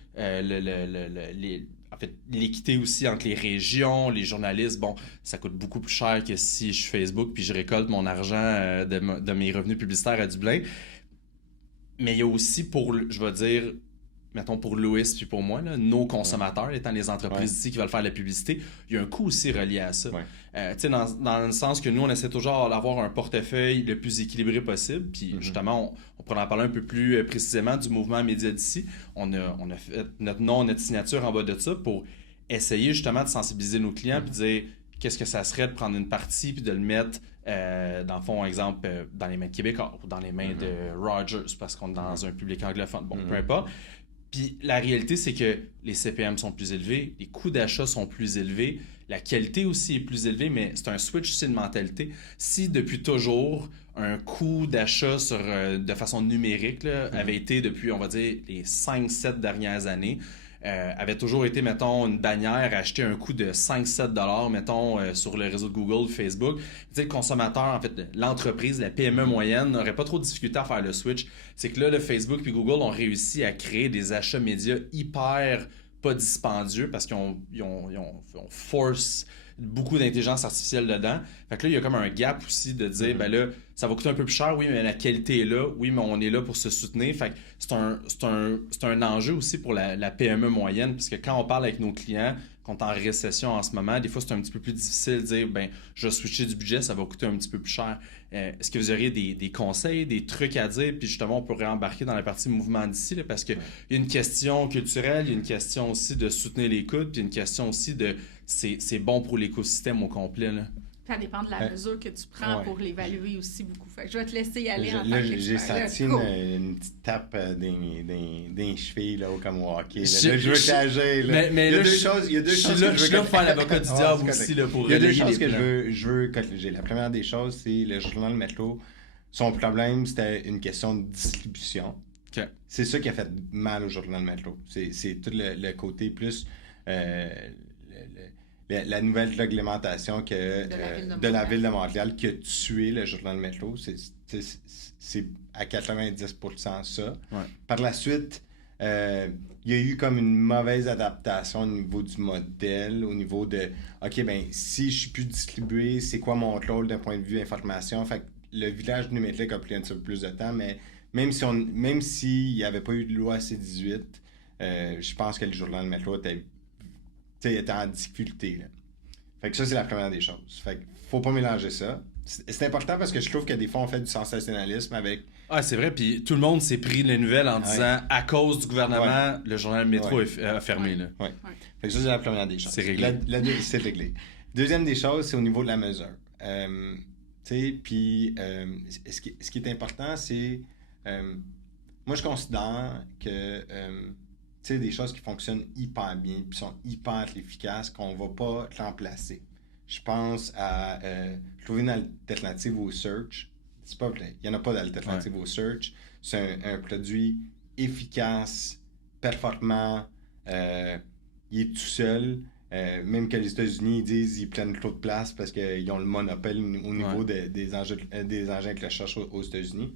en fait, l'équité aussi entre les régions, les journalistes, bon, ça coûte beaucoup plus cher que si je suis Facebook puis je récolte mon argent de mes revenus publicitaires à Dublin. Mais il y a aussi je vais dire, mettons pour Louis puis pour moi, là, nos consommateurs, étant les entreprises ici qui veulent faire la publicité, il y a un coût aussi relié à ça. Tu sais, dans le sens que nous, on essaie toujours d'avoir un portefeuille le plus équilibré possible. Puis justement, on pourrait en parler un peu plus précisément du mouvement Média d'ici. On a fait notre nom, notre signature en bas de ça pour essayer justement de sensibiliser nos clients puis dire qu'est-ce que ça serait de prendre une partie puis de le mettre dans le fond, exemple, dans les mains de Québécois ou dans les mains de Rogers parce qu'on est dans un public anglophone. Bon, peu importe. Puis la réalité, c'est que les CPM sont plus élevés, les coûts d'achat sont plus élevés, la qualité aussi est plus élevée, mais c'est un switch aussi de mentalité. Si depuis toujours, un coût d'achat de façon numérique là, avait été depuis, on va dire, les 5-7 dernières années, avait toujours été, mettons, une bannière acheter un coût de 5-7 $, mettons, sur le réseau de Google, Facebook. Tu sais, le consommateur, en fait, l'entreprise, la PME moyenne, n'aurait pas trop de difficulté à faire le switch. C'est que là, le Facebook et Google ont réussi à créer des achats médias hyper pas dispendieux parce qu'ils ont force beaucoup d'intelligence artificielle dedans. Fait que là, il y a comme un gap aussi de dire, ben là, ça va coûter un peu plus cher, oui, mais la qualité est là, oui, mais on est là pour se soutenir. Fait que c'est un enjeu aussi pour la PME moyenne, parce que quand on parle avec nos clients, qu'on est en récession en ce moment, des fois, c'est un petit peu plus difficile de dire, ben, je vais switcher du budget, ça va coûter un petit peu plus cher. Est-ce que vous auriez des conseils, des trucs à dire? Puis justement, on pourrait embarquer dans la partie mouvement d'ici, là, parce qu'il y a une question culturelle, il y a une question aussi de soutenir l'écoute, puis une question aussi de c'est bon pour l'écosystème au complet. Là. Ça dépend de la mesure que tu prends pour l'évaluer aussi beaucoup. Fait que je vais te laisser y aller en tant Là, qu'expert. j'ai senti une petite tape des chevilles là, comme au hockey. Là, je veux t'agir. Mais il y a là, deux choses que je suis là pour faire l'avocat du diable aussi. Là, pour il y a deux relayer choses les que plans. je veux corriger. La première des choses, c'est le journal Metro. Son problème, c'était une question de distribution. Okay. C'est ça qui a fait mal au journal Metro. C'est tout le côté plus... la nouvelle réglementation de la Ville de Montréal qui a tué le journal Metro. C'est à 90% ça. Ouais. Par la suite, il y a eu comme une mauvaise adaptation au niveau du modèle, au niveau de OK, ben si je suis plus distribué, c'est quoi mon rôle d'un point de vue information? Fait que le village numérique a pris un petit peu plus de temps, mais même s'il n'y avait pas eu de loi C-18, je pense que le journal Metro était en difficulté. Là. Fait que ça, c'est la première des choses. Fait que faut pas mélanger ça. C'est important parce que je trouve que des fois, on fait du sensationnalisme avec... Ah, c'est vrai. Puis tout le monde s'est pris les nouvelles en disant à cause du gouvernement, le journal Métro a fermé. Là. Fait que ça, c'est la première des choses. C'est réglé. C'est réglé. Deuxième des choses, c'est au niveau de la mesure. Puis, ce qui est important, c'est... moi, je considère que... des choses qui fonctionnent hyper bien puis sont hyper efficaces qu'on va pas remplacer. Je pense à trouver une alternative au search. C'est pas vrai. Il n'y en a pas d'alternative au search. C'est un produit efficace, performant, il est tout seul. Même que les États-Unis, ils disent qu'ils prennent trop de place parce qu'ils ont le monopole au niveau des engins de recherche aux États-Unis.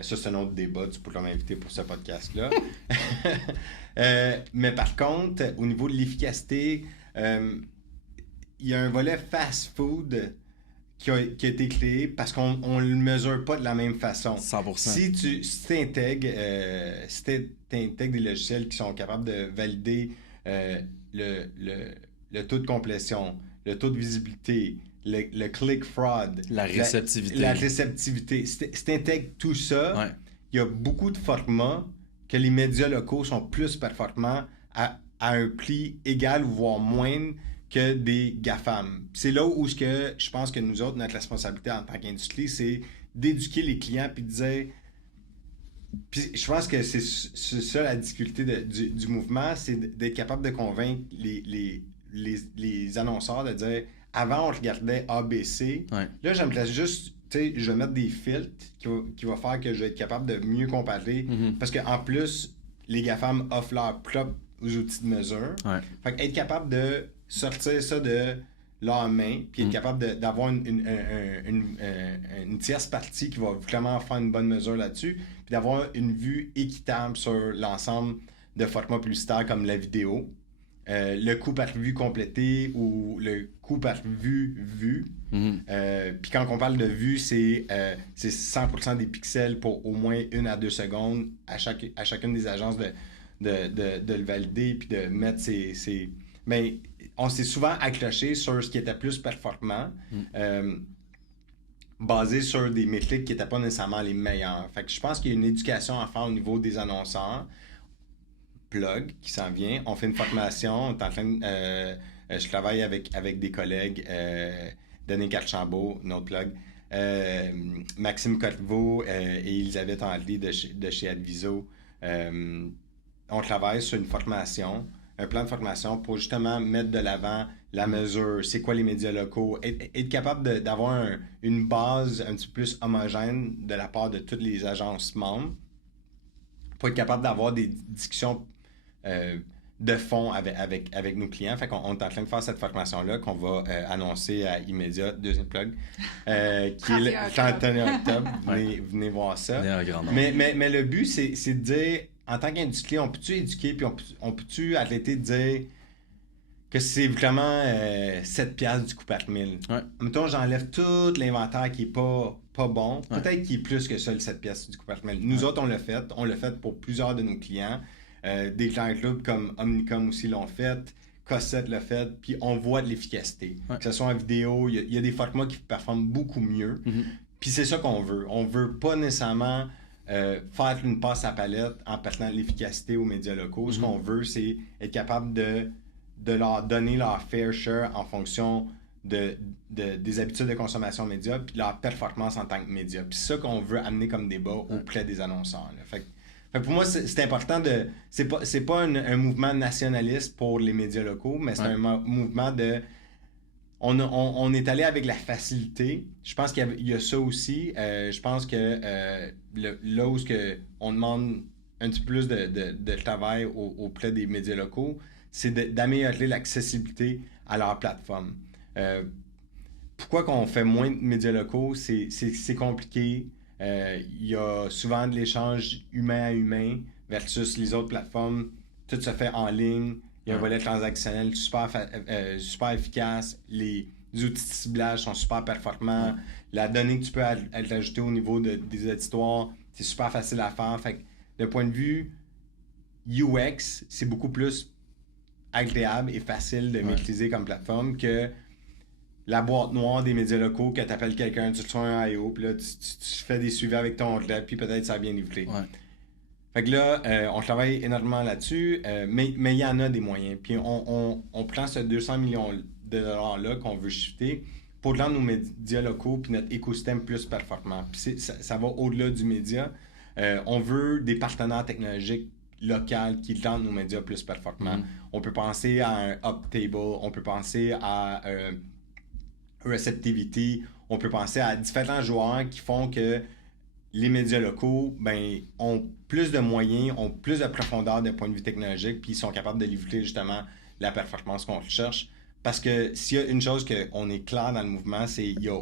Ça, c'est un autre débat, tu pourras m'inviter pour ce podcast-là. Mais par contre, au niveau de l'efficacité, il y a un volet fast-food qui a été créé parce qu'on ne le mesure pas de la même façon. 100%. Si tu intègres des logiciels qui sont capables de valider le taux de complétion, le taux de visibilité, le click fraud, la réceptivité. La réceptivité. Si tu intègres tout ça, il y a beaucoup de formats que les médias locaux sont plus performants à un prix égal ou voire moindre que des GAFAM. C'est là où je pense que nous autres, notre responsabilité en tant qu'industrie, c'est d'éduquer les clients puis de dire... Puis je pense que c'est ça la difficulté du mouvement, c'est d'être capable de convaincre les annonceurs de dire... Avant, on regardait ABC. Là, j'aimerais juste, je vais mettre des filtres qui va faire que je vais être capable de mieux comparer. Parce qu'en plus, les GAFAM offrent leurs propres outils de mesure. Fait être capable de sortir ça de leur main, puis être capable d'avoir une tierce partie qui va vraiment faire une bonne mesure là-dessus, puis d'avoir une vue équitable sur l'ensemble de formats publicitaires comme la vidéo. Le coût par vue complété ou le coût par vue vue. Puis quand on parle de vue, c'est 100% des pixels pour au moins 1 à 2 secondes à chacune des agences de le valider puis de mettre ses... Mais on s'est souvent accroché sur ce qui était plus performant, basé sur des métriques qui n'étaient pas nécessairement les meilleures. Fait que je pense qu'il y a une éducation à faire au niveau des annonceurs. Plug qui s'en vient. On fait une formation. On est en train je travaille avec des collègues, Denis Carchambault, notre plug, Maxime Corriveau et Elisabeth Henry de chez Adviso. On travaille sur une formation, un plan de formation pour justement mettre de l'avant la mesure, c'est quoi les médias locaux, être capable d'avoir une base un petit peu plus homogène de la part de toutes les agences membres pour être capable d'avoir des discussions de fond avec nos clients. Fait qu'on est en train de faire cette formation-là qu'on va annoncer à Immédiat, deuxième plug, qui est le 31 octobre. Venez voir ça. Mais le but, c'est de dire, en tant qu'industrie, on peut-tu éduquer, puis on peut-tu arrêter de dire que c'est vraiment 7$ du coup par 1000. Mettons, j'enlève tout l'inventaire qui est pas bon. Peut-être qu'il est plus que ça, le 7$ du coup par 1000. Nous autres, on l'a fait. On l'a fait pour plusieurs de nos clients. Des clients clubs comme Omnicom aussi l'ont fait. Cossette l'a fait. Puis on voit de l'efficacité. Que ce soit en vidéo, il y a des formats qui performent beaucoup mieux. Puis c'est ça qu'on veut. On veut pas nécessairement faire une passe à palette en perdant l'efficacité aux médias locaux. Ce qu'on veut, c'est être capable de leur donner leur fair share en fonction des habitudes de consommation média puis leur performance en tant que média. Puis c'est ça qu'on veut amener comme débat auprès des annonceurs. Là. Fait que pour moi, c'est important de... C'est pas un mouvement nationaliste pour les médias locaux, mais c'est un mouvement de... On est allé avec la facilité. Je pense qu'il y a ça aussi. Je pense que là où on demande un petit peu plus de travail auprès des médias locaux, c'est d'améliorer l'accessibilité à leur plateforme. Pourquoi qu'on fait moins de médias locaux? C'est compliqué. Il y a souvent de l'échange humain à humain versus les autres plateformes. Tout se fait en ligne. Il y a un volet transactionnel super efficace. Les outils de ciblage sont super performants. La donnée que tu peux ajouter au niveau des auditoires, c'est super facile à faire. Fait que, de point de vue UX, c'est beaucoup plus agréable et facile de maîtriser comme plateforme que la boîte noire des médias locaux, que tu appelles quelqu'un, tu reçois un IO, puis là, tu fais des suivis avec ton club, puis peut-être ça a bien livré. Fait que là, on travaille énormément là-dessus, mais il y en a des moyens. Puis on prend ce 200 millions de dollars-là qu'on veut shifter pour rendre nos médias locaux puis notre écosystème plus performant. Puis ça va au-delà du média. On veut des partenaires technologiques locaux qui rendent nos médias plus performants. On peut penser à un Uptable, on peut penser à Receptivity, on peut penser à différents joueurs qui font que les médias locaux ont plus de moyens, ont plus de profondeur d'un point de vue technologique, puis ils sont capables de livrer justement la performance qu'on recherche. Parce que s'il y a une chose qu'on est clair dans le mouvement, c'est qu'il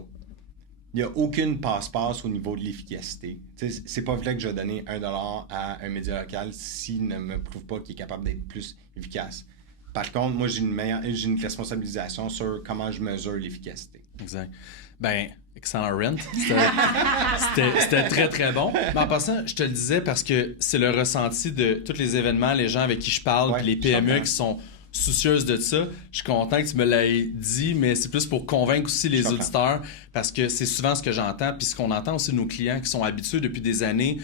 n'y a aucune passe-passe au niveau de l'efficacité. C'est pas vrai que je vais donner $1 à un média local s'il ne me prouve pas qu'il est capable d'être plus efficace. Par contre, moi, j'ai une responsabilisation sur comment je mesure l'efficacité. Exact. Excellent rent. C'était très, très bon. Mais en passant, je te le disais parce que c'est le ressenti de tous les événements, les gens avec qui je parle, puis les PME qui sont soucieuses de ça. Je suis content que tu me l'aies dit, mais c'est plus pour convaincre aussi les auditeurs parce que c'est souvent ce que j'entends. Puis ce qu'on entend aussi de nos clients qui sont habitués depuis des années,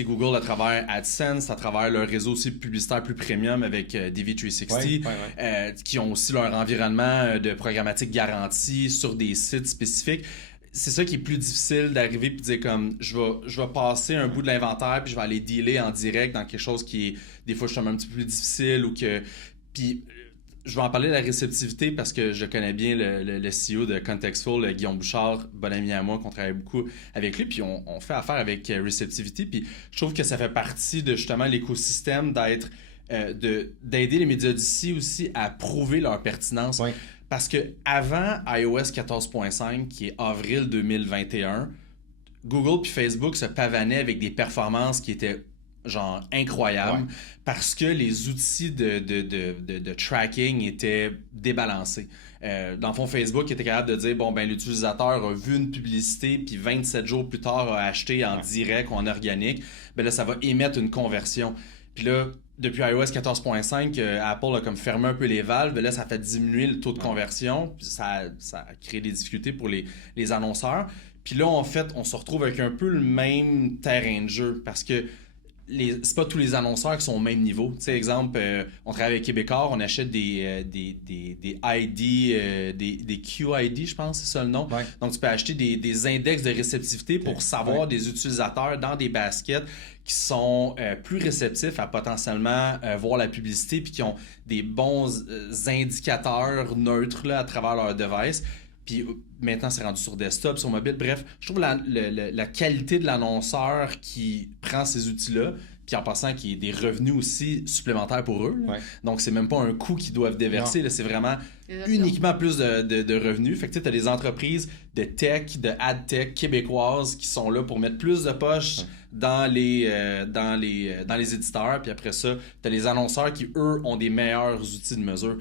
Google à travers AdSense, à travers leur réseau aussi publicitaire plus premium avec DV360, qui ont aussi leur environnement de programmatique garantie sur des sites spécifiques. C'est ça qui est plus difficile d'arriver puis de dire comme je vais passer un bout de l'inventaire puis je vais aller dealer en direct dans quelque chose qui est des fois justement un petit peu plus difficile ou que puis je vais en parler de la réceptivité parce que je connais bien le CEO de Contextful, Guillaume Bouchard, bon ami à moi, qu'on travaille beaucoup avec lui, puis on fait affaire avec Receptivity, puis je trouve que ça fait partie de justement l'écosystème d'aider les médias d'ici aussi à prouver leur pertinence. Parce que avant iOS 14.5, qui est avril 2021, Google puis Facebook se pavanaient avec des performances qui étaient genre incroyables parce que les outils de tracking étaient débalancés. Dans le fond, Facebook était capable de dire l'utilisateur a vu une publicité puis 27 jours plus tard a acheté en direct ou en organique, là ça va émettre une conversion. Puis là, depuis iOS 14.5, Apple a comme fermé un peu les valves, là ça fait diminuer le taux de conversion, puis ça a créé des difficultés pour les annonceurs. Puis là, en fait, on se retrouve avec un peu le même terrain de jeu parce que c'est pas tous les annonceurs qui sont au même niveau. Tu sais, exemple, on travaille avec Québécois, on achète des ID, des QID, je pense, c'est ça le nom. Donc, tu peux acheter des index de réceptivité pour savoir des utilisateurs dans des baskets qui sont plus réceptifs à potentiellement voir la publicité puis qui ont des bons indicateurs neutres là, à travers leur device. Puis maintenant, c'est rendu sur desktop, sur mobile. Bref, je trouve la qualité de l'annonceur qui prend ces outils-là, puis en passant, qui est des revenus aussi supplémentaires pour eux. Donc, c'est même pas un coût qu'ils doivent déverser. Là, c'est vraiment uniquement plus de revenus. Fait que tu as des entreprises de tech, de ad tech québécoises qui sont là pour mettre plus de poches dans les éditeurs. Puis après ça, tu as les annonceurs qui, eux, ont des meilleurs outils de mesure.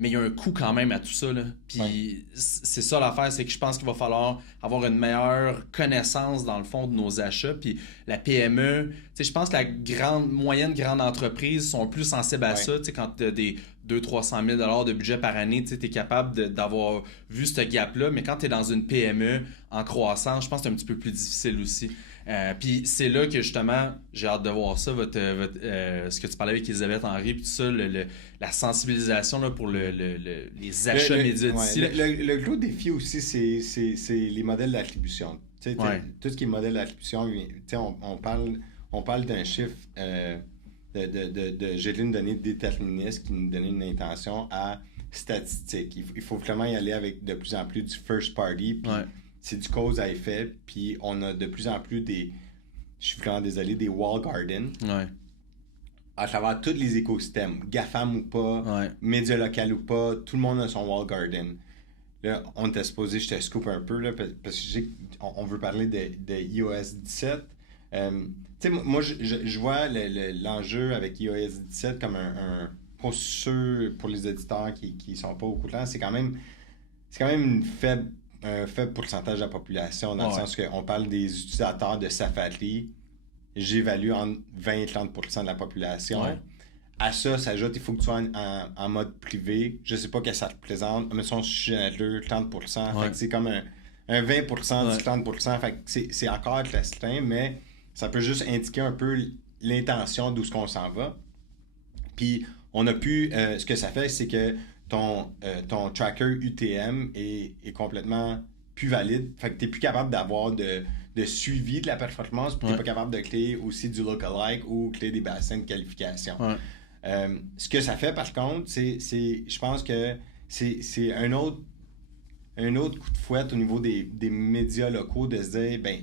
Mais il y a un coût quand même à tout ça. Là. Puis c'est ça l'affaire, c'est que je pense qu'il va falloir avoir une meilleure connaissance dans le fond de nos achats. Puis la PME, je pense que la moyenne grande entreprise sont plus sensibles à ça. Quand tu as des 200 000 $300 000 de budget par année, tu es capable d'avoir vu ce gap-là, mais quand tu es dans une PME en croissance, je pense que c'est un petit peu plus difficile aussi. Puis c'est là que justement, j'ai hâte de voir ça, ce que tu parlais avec Elisabeth Henry, puis tout ça, la sensibilisation là, pour les achats médias d'ici. Le gros défi aussi, c'est les modèles d'attribution. Tout ce qui est modèle d'attribution, on parle d'un chiffre de gérer une donnée déterministe qui nous donne une intention à statistique. Il faut vraiment y aller avec de plus en plus du first party, puis c'est du cause à effet, puis on a de plus en plus je suis vraiment désolé, des wall gardens à travers tous les écosystèmes, GAFAM ou pas, médias local ou pas, tout le monde a son wall garden. Là, on était supposé, je te scoop un peu, là, parce qu'on veut parler de iOS 17. Moi, je vois l'enjeu avec iOS 17 comme pour les auditeurs qui sont pas au courant, c'est quand même un faible pourcentage de la population, dans le sens qu'on parle des utilisateurs de Safari, j'évalue entre 20 et 30% de la population. À ça s'ajoute, il faut que tu sois en mode privé. Je sais pas que ça représente, mais si on génère 30%, fait que c'est comme un 20% du 30%, fait que c'est encore restreint, mais ça peut juste indiquer un peu l'intention d'où ce qu'on s'en va. Puis on a pu, ce que ça fait, c'est que ton tracker UTM est complètement plus valide. Fait que tu n'es plus capable d'avoir de suivi de la performance, puis tu n'es pas capable de créer aussi du lookalike ou créer des bassins de qualification. Ce que ça fait, par contre, je pense que c'est un autre coup de fouette au niveau des médias locaux de se dire, ben,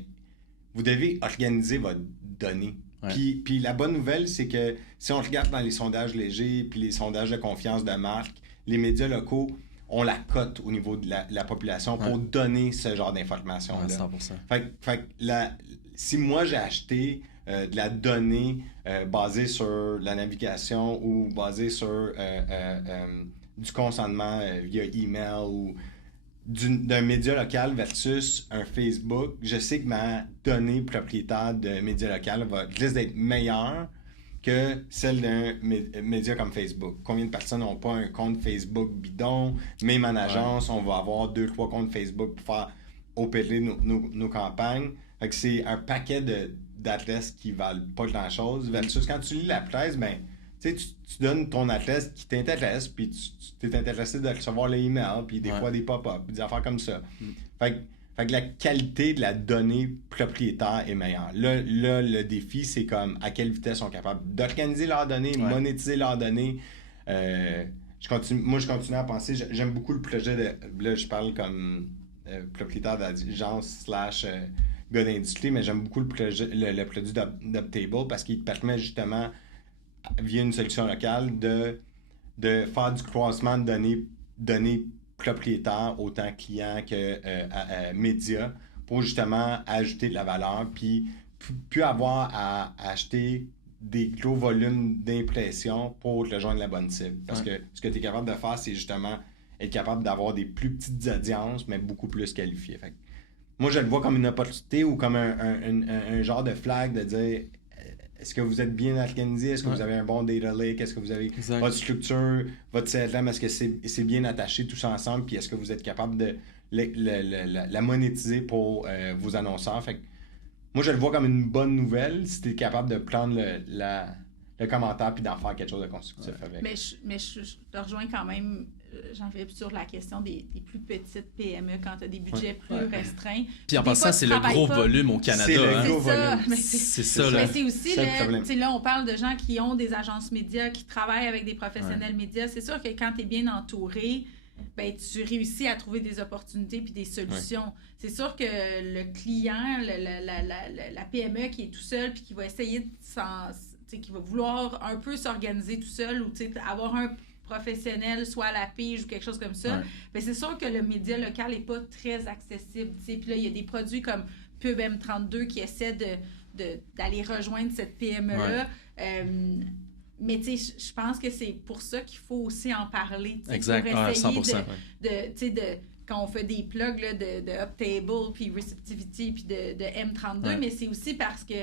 vous devez organiser votre donnée. Puis la bonne nouvelle, c'est que si on regarde dans les sondages légers puis les sondages de confiance de marque, les médias locaux ont la cote au niveau de la population pour donner ce genre d'informations-là. 100%. Fait que si moi j'ai acheté de la donnée basée sur la navigation ou basée sur du consentement via email ou d'un média local versus un Facebook, je sais que ma donnée propriétaire de média local risque d'être meilleure que celle d'un média comme Facebook. Combien de personnes n'ont pas un compte Facebook bidon? Même en agence, on va avoir 2-3 comptes Facebook pour faire opérer nos campagnes. Fait que c'est un paquet d'adresses qui valent pas grand-chose. Versus quand tu lis la presse, ben, tu donnes ton adresse qui t'intéresse, puis tu t'es intéressé de recevoir les emails, puis des fois des pop-up, des affaires comme ça. Fait que la qualité de la donnée propriétaire est meilleure. Là, le défi, c'est comme à quelle vitesse ils sont capables d'organiser leurs données, monétiser leurs données. Je continue à penser, j'aime beaucoup le projet de... Là, je parle comme propriétaire d'agence / gars d'industrie, mais j'aime beaucoup le produit d'Uptable parce qu'il te permet justement, via une solution locale, de faire du croisement de données propriétaires, autant clients que médias, pour justement ajouter de la valeur, puis plus avoir à acheter des gros volumes d'impressions pour rejoindre la bonne cible. Parce que ce que tu es capable de faire, c'est justement être capable d'avoir des plus petites audiences, mais beaucoup plus qualifiées. Fait que moi, je le vois comme une opportunité ou comme un genre de flag de dire... Est-ce que vous êtes bien organisé? Est-ce que vous avez un bon data lake? Est-ce que vous avez votre structure, votre CRM? Est-ce que c'est bien attaché tous ensemble? Puis est-ce que vous êtes capable de la monétiser pour vos annonceurs? Fait que moi, je le vois comme une bonne nouvelle si tu es capable de prendre le commentaire puis d'en faire quelque chose de constructif avec. Mais je te rejoins quand même, Jean-Philippe, sur la question des plus petites PME quand tu as des budgets plus restreints. Puis en passant, c'est le gros volume au Canada. C'est le gros volume. C'est ça. Mais c'est aussi, là, on parle de gens qui ont des agences médias, qui travaillent avec des professionnels médias. C'est sûr que quand tu es bien entouré, ben, tu réussis à trouver des opportunités puis des solutions. C'est sûr que le client, la PME qui est tout seul puis qui va essayer qui va vouloir un peu s'organiser tout seul ou avoir un professionnel, soit à la pige ou quelque chose comme ça, ben c'est sûr que le média local n'est pas très accessible. Puis là, il y a des produits comme Pub M32 qui essaient d'aller rejoindre cette PME-là. Mais je pense que c'est pour ça qu'il faut aussi en parler. Exact, pour essayer 100%. quand on fait des plugs là, de Uptable, puis Receptivity, puis de M32, mais c'est aussi parce que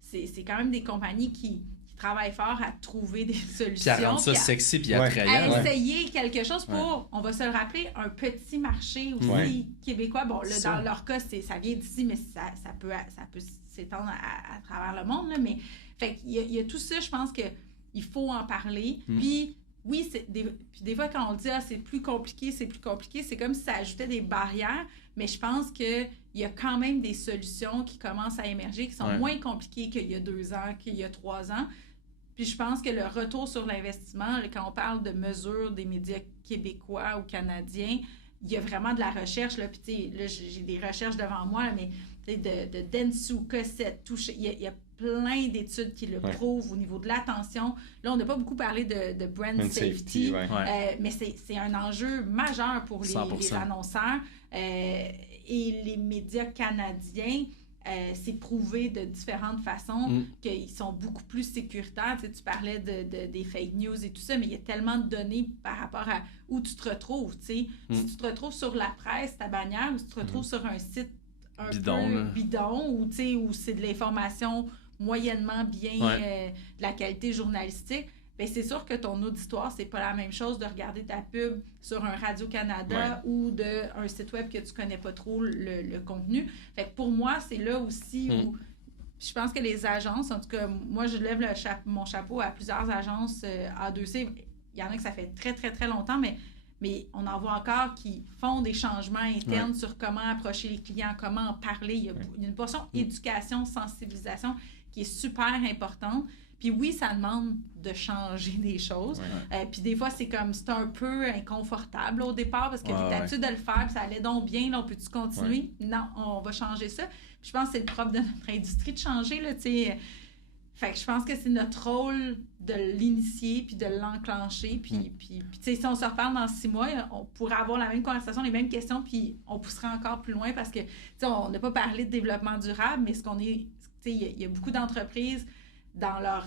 c'est quand même des compagnies qui travaille fort à trouver des solutions. Puis à rendre ça sexy puis attrayant. À essayer quelque chose pour, on va se le rappeler, un petit marché aussi québécois. Bon, là, dans leur cas, ça vient d'ici, mais ça peut s'étendre à travers le monde. Là, mais fait qu'il y a tout ça, je pense qu'il faut en parler. Puis, oui, des fois, quand on dit « c'est plus compliqué », c'est comme si ça ajoutait des barrières, mais je pense qu'il y a quand même des solutions qui commencent à émerger, qui sont moins compliquées qu'il y a 2 ans, qu'il y a 3 ans. Puis je pense que le retour sur l'investissement, quand on parle de mesures des médias québécois ou canadiens, il y a vraiment de la recherche. Là, puis là, j'ai des recherches devant moi, là, mais de Dentsu, Cossette, Touché, il y a plein d'études qui le prouvent au niveau de l'attention. Là, on n'a pas beaucoup parlé de brand safety, mais c'est un enjeu majeur pour les annonceurs. Et les médias canadiens, c'est prouvé de différentes façons qu'ils sont beaucoup plus sécuritaires. Tu parlais des fake news et tout ça, mais il y a tellement de données par rapport à où tu te retrouves. Si tu te retrouves sur la presse, ta bannière, ou si tu te retrouves sur un site un peu bidon, ou c'est de l'information moyennement bien de la qualité journalistique, bien, c'est sûr que ton auditoire, c'est pas la même chose de regarder ta pub sur un Radio-Canada ou d'un site web que tu connais pas trop le contenu. Fait que pour moi, c'est là aussi où je pense que les agences, en tout cas, moi, je lève mon chapeau à plusieurs agences A2C. Il y en a que ça fait très, très, très longtemps, mais on en voit encore qui font des changements internes sur comment approcher les clients, comment en parler. Il y a une portion éducation, sensibilisation qui est super importante. Puis oui, ça demande de changer des choses. Puis des fois, c'est un peu inconfortable au départ parce que tu es habitué de le faire, puis ça allait donc bien, là, on peut-tu continuer? Non, on va changer ça. Puis je pense que c'est le propre de notre industrie de changer, là, tu sais. Fait que je pense que c'est notre rôle de l'initier puis de l'enclencher. Puis tu sais, si on se reparle dans 6 mois, on pourrait avoir la même conversation, les mêmes questions, puis on poussera encore plus loin parce que, tu sais, on n'a pas parlé de développement durable, mais tu sais, il y a beaucoup d'entreprises dans leur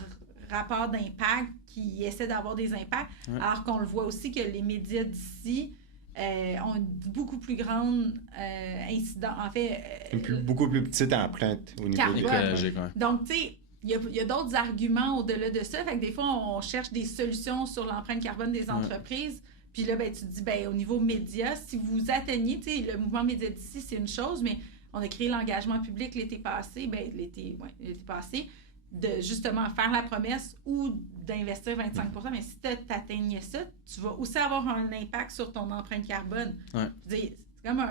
rapport d'impact qui essaient d'avoir des impacts, alors qu'on le voit aussi que les médias d'ici ont une beaucoup plus grande incidence. En fait... beaucoup plus petite empreinte au niveau écologique. Donc, tu sais, il y a d'autres arguments au-delà de ça. Fait que des fois, on cherche des solutions sur l'empreinte carbone des entreprises. Puis là, ben, tu te dis, ben, au niveau média, si vous atteignez, tu sais, le mouvement média d'ici, c'est une chose, mais on a créé l'engagement public l'été passé, l'été passé, de justement faire la promesse ou d'investir 25%. Mais si tu atteignais ça, tu vas aussi avoir un impact sur ton empreinte carbone. C'est comme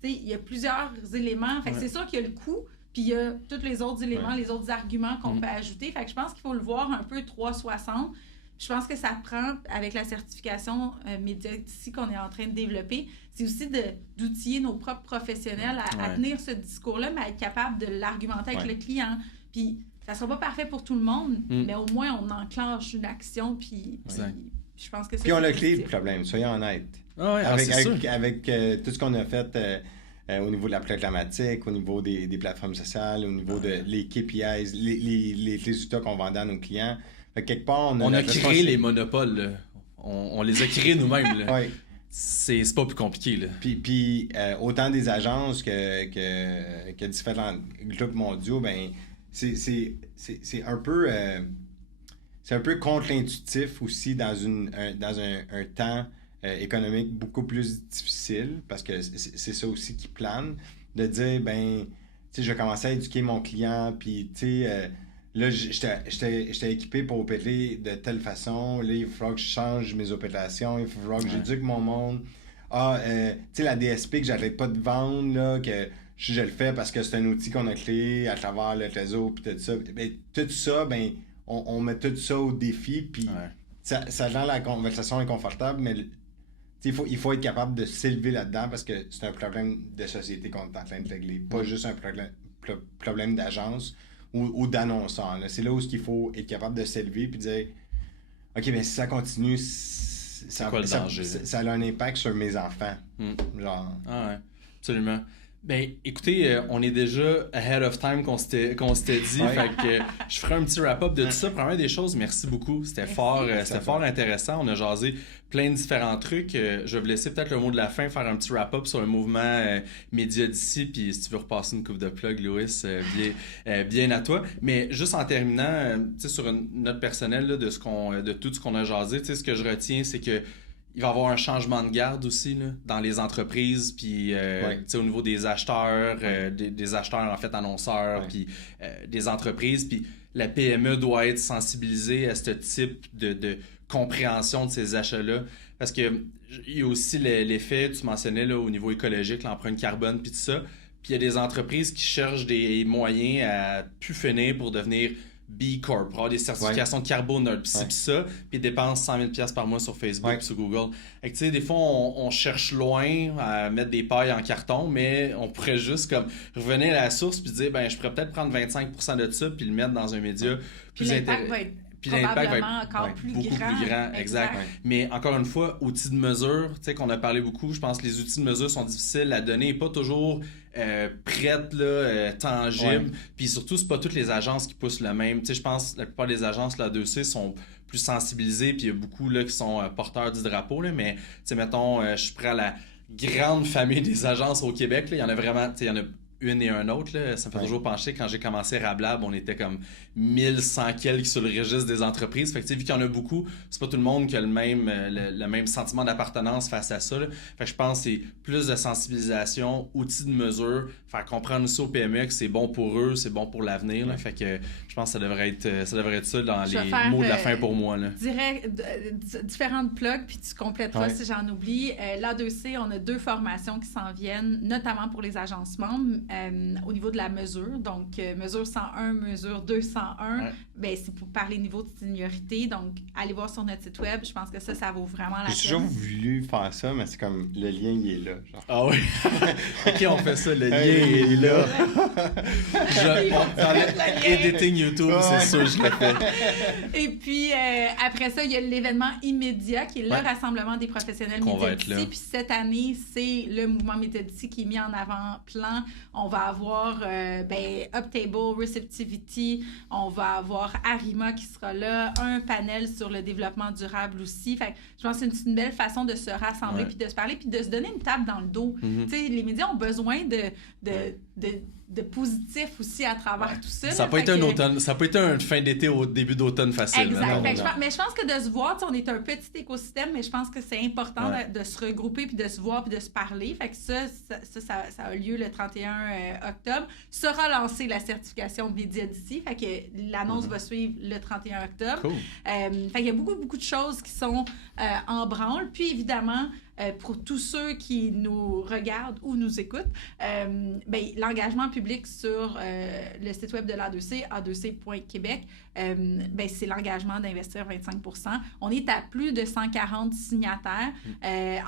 tu sais, il y a plusieurs éléments. Fait que c'est sûr qu'il y a le coût, puis il y a tous les autres éléments, les autres arguments qu'on peut ajouter. Fait que je pense qu'il faut le voir un peu 360. Je pense que ça prend, avec la certification média d'ici qu'on est en train de développer, c'est aussi d'outiller nos propres professionnels à tenir ce discours-là, mais à être capable de l'argumenter avec le client. Puis ça ne sera pas parfait pour tout le monde, mais au moins on enclenche une action, puis je pense que c'est... Puis on a créé le problème, soyons honnêtes. Avec tout ce qu'on a fait... au niveau de la proclamatique, au niveau des plateformes sociales, au niveau de les KPIs, les résultats qu'on vendait à nos clients. Fait que quelque part, on a créé les monopoles. Là. On les a créés nous-mêmes. Là. C'est pas plus compliqué. Là. Puis autant des agences que différents groupes mondiaux, ben c'est un peu... c'est un peu contre-intuitif aussi dans un temps... économique beaucoup plus difficile, parce que c'est ça aussi qui plane, de dire, ben, tu sais, je commençais à éduquer mon client, puis, tu sais, là, j'étais équipé pour opérer de telle façon, là, il va falloir que je change mes opérations, il va falloir que j'éduque mon monde. Tu sais, la DSP que j'arrête pas de vendre, là, que je le fais parce que c'est un outil qu'on a créé à travers le réseau, puis tout ça. Ben, tout ça, ben, on met tout ça au défi, puis ça rend la conversation inconfortable, mais... Il faut être capable de s'élever là-dedans parce que c'est un problème de société qu'on est en train de régler. Pas juste un problème d'agence ou d'annonceur. C'est là où il faut être capable de s'élever et dire OK, bien si ça continue, ça a un impact sur mes enfants. Genre. Ah ouais, absolument. Ben, écoutez, on est déjà ahead of time qu'on s'était dit. Fait que je ferai un petit wrap-up de tout ça. Premièrement des choses, merci beaucoup. C'était fort intéressant. On a jasé plein de différents trucs. Je vais vous laisser peut-être le mot de la fin, faire un petit wrap-up sur le mouvement média d'ici. Puis si tu veux repasser une coupe de plug, Louis, bien à toi. Mais juste en terminant, sur une note personnelle là, de tout ce qu'on a jasé, ce que je retiens, c'est que il va y avoir un changement de garde aussi là, dans les entreprises, puis au niveau des acheteurs, des acheteurs en fait annonceurs, puis des entreprises. Puis la PME doit être sensibilisée à ce type de compréhension de ces achats-là. Parce que il y a aussi l'effet, tu mentionnais là, au niveau écologique, l'empreinte carbone, puis tout ça. Puis il y a des entreprises qui cherchent des moyens à plus finir pour devenir B Corp, avoir des certifications de carbone, puis ça, puis dépensent 100 000 $ par mois sur Facebook, sur Google. Et tu sais, des fois, on cherche loin à mettre des pailles en carton, mais on pourrait juste comme revenir à la source puis dire, ben je pourrais peut-être prendre 25% de ça puis le mettre dans un média plus l'impact va être probablement encore plus beaucoup grand. plus grand, exact. Mais encore une fois, outils de mesure, tu sais qu'on a parlé beaucoup, je pense que les outils de mesure sont difficiles à donner et pas toujours prêtes, là, tangibles. Puis surtout, c'est pas toutes les agences qui poussent le même. Tu sais, je pense que la plupart des agences, la 2C, sont plus sensibilisées, puis il y a beaucoup là, qui sont porteurs du drapeau, là, mais tu sais, mettons, je prends la grande famille des agences au Québec, là, il y en a vraiment, tu sais, il y en a une et un autre, là. Ça me fait toujours pencher. Quand j'ai commencé Rablab, on était comme 1100 quelques sur le registre des entreprises. Fait que, vu qu'il y en a beaucoup, c'est pas tout le monde qui a le même sentiment d'appartenance face à ça, là. Fait que je pense que c'est plus de sensibilisation, outils de mesure, faire comprendre aussi aux PME que c'est bon pour eux, c'est bon pour l'avenir. Là. Fait que je pense que ça devrait être ça dans les mots de la fin pour moi. Là. Différentes plugs, puis tu compléteras si j'en oublie. L'A2C, on a 2 formations qui s'en viennent, notamment pour les agences membres. Au niveau de la mesure, donc mesure 101, mesure 201, ben, c'est pour parler niveau de seniorité, donc allez voir sur notre site web, je pense que ça vaut vraiment la peine. J'ai toujours voulu faire ça, mais c'est comme le lien il est là. Genre. Ah oui? Ok, on fait ça, le lien il est là. Dans editing YouTube, c'est sûr, je l'ai fait. Et puis après ça, il y a l'événement immédiat qui est le rassemblement des professionnels médias d'ici, puis cette année, c'est le mouvement médias d'ici qui est mis en avant-plan. On va avoir Uptable, Receptivity, on va avoir Arima qui sera là, un panel sur le développement durable aussi. Fait que je pense que c'est une belle façon de se rassembler puis de se parler puis de se donner une tape dans le dos. Tu sais, les médias ont besoin de positif aussi à travers tout ça. Ça n'a pas été un automne, ça n'a pas été une fin d'été au début d'automne facile. Exact. Mais je pense que de se voir, on est un petit écosystème, mais je pense que c'est important de se regrouper puis de se voir puis de se parler. Fait que ça a lieu le 31 octobre. Sera lancée la certification média d'ici. Fait que l'annonce va suivre le 31 octobre. Cool. Fait qu'il y a beaucoup de choses qui sont en branle. Puis évidemment, pour tous ceux qui nous regardent ou nous écoutent, l'engagement public sur le site web de l'A2C, a2c.québec, c'est l'engagement d'investir 25%. On est à plus de 140 signataires.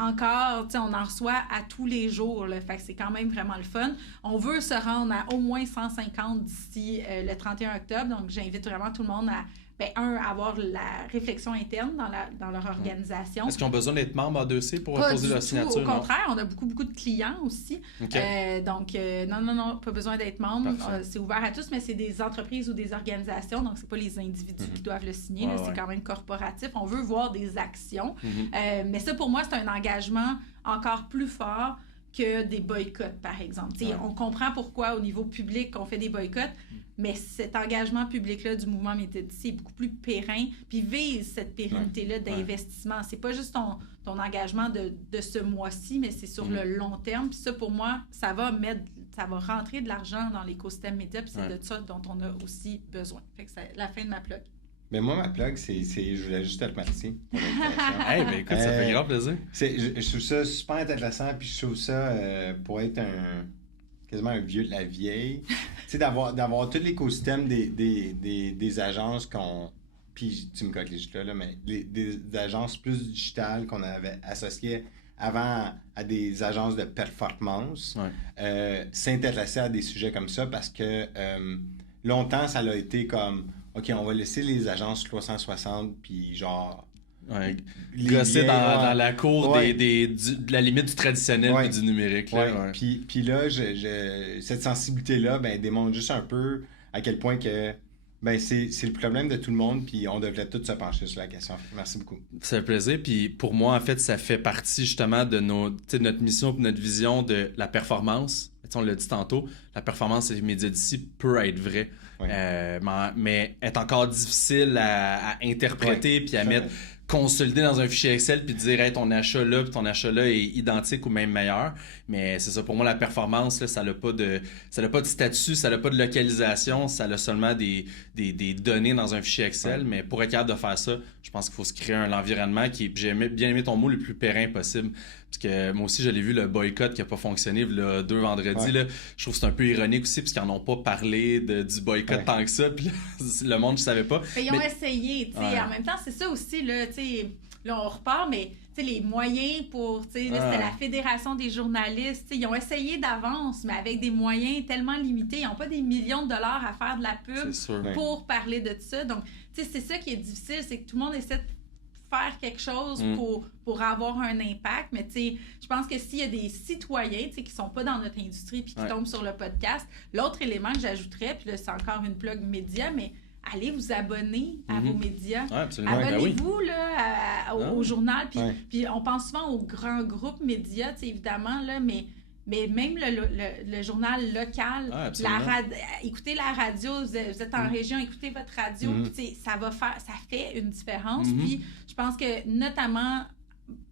Encore, on en reçoit à tous les jours. Là, fait que c'est quand même vraiment le fun. On veut se rendre à au moins 150 d'ici le 31 octobre. Donc, j'invite vraiment tout le monde à avoir la réflexion interne dans leur organisation. Est-ce qu'ils ont besoin d'être membres A2C pour poser leur signature? Au contraire, on a beaucoup de clients aussi. Okay. Non, pas besoin d'être membre. C'est ouvert à tous, mais c'est des entreprises ou des organisations, donc c'est pas les individus qui doivent le signer. C'est quand même corporatif. On veut voir des actions. Mais ça, pour moi, c'est un engagement encore plus fort que des boycotts, par exemple. On comprend pourquoi, au niveau public, on fait des boycotts, mais cet engagement public-là du mouvement média d'ici est beaucoup plus périn, puis vise cette pérennité-là d'investissement. C'est pas juste ton engagement de ce mois-ci, mais c'est sur le long terme. Puis ça, pour moi, ça va rentrer de l'argent dans l'écosystème média, puis c'est de ça dont on a aussi besoin. Fait que c'est la fin de ma plug. Mais moi, ma plug, je voulais juste te remercier pour l'invitation. Écoute, ça fait grand plaisir. Je trouve ça super intéressant, puis je trouve ça pour être quasiment un vieux de la vieille. Tu sais, d'avoir tout l'écosystème des agences puis tu me coques les chutes là, mais des agences plus digitales qu'on avait associées avant à des agences de performance, s'intéresser à des sujets comme ça parce que longtemps, ça a été comme OK, on va laisser les agences 360 puis genre Ouais. Les Gosser liens, dans la cour Ouais. de la limite du traditionnel Ouais. et du numérique. Là, Ouais. ouais. Puis là, cette sensibilité-là démontre juste un peu à quel point que c'est le problème de tout le monde, puis on devrait tous se pencher sur la question. Merci beaucoup. Ça fait plaisir. Puis pour moi, en fait, ça fait partie justement de notre mission et notre vision de la performance. On l'a dit tantôt, la performance des médias d'ici peut être vraie. Oui. Mais est encore difficile à interpréter puis à mettre consolider dans un fichier Excel puis dire hey, ton achat là puis ton achat là est identique ou même meilleur. Mais c'est ça, pour moi, la performance, là, ça n'a pas de statut, ça n'a pas de localisation, ça a seulement des données dans un fichier Excel. Mais pour être capable de faire ça, je pense qu'il faut se créer un environnement qui est, j'ai bien aimé ton mot, le plus périn possible. Parce que moi aussi, je l'ai vu, le boycott qui n'a pas fonctionné là, 2 vendredis. Là, je trouve que c'est un peu ironique aussi, parce qu'ils n'en ont pas parlé du boycott tant que ça. Puis là, le monde ne savait pas. Mais ils ont essayé. Ouais. En même temps, c'est ça aussi. Là, là on repart, mais les moyens pour. Là, c'était la Fédération des journalistes. Ils ont essayé d'avance, mais avec des moyens tellement limités. Ils n'ont pas des millions de dollars à faire de la pub pour parler de ça. Donc, c'est ça qui est difficile, c'est que tout le monde essaie de faire quelque chose pour avoir un impact, mais je pense que s'il y a des citoyens qui sont pas dans notre industrie puis qui tombent sur le podcast, l'autre élément que j'ajouterais, puis là c'est encore une plug média, mais allez vous abonner à vos médias. Ouais, abonnez-vous là, au journal, puis on pense souvent aux grands groupes médias, évidemment, là, mais même le journal local, écoutez la radio, vous êtes en région, écoutez votre radio, ça fait une différence. Puis je pense que notamment,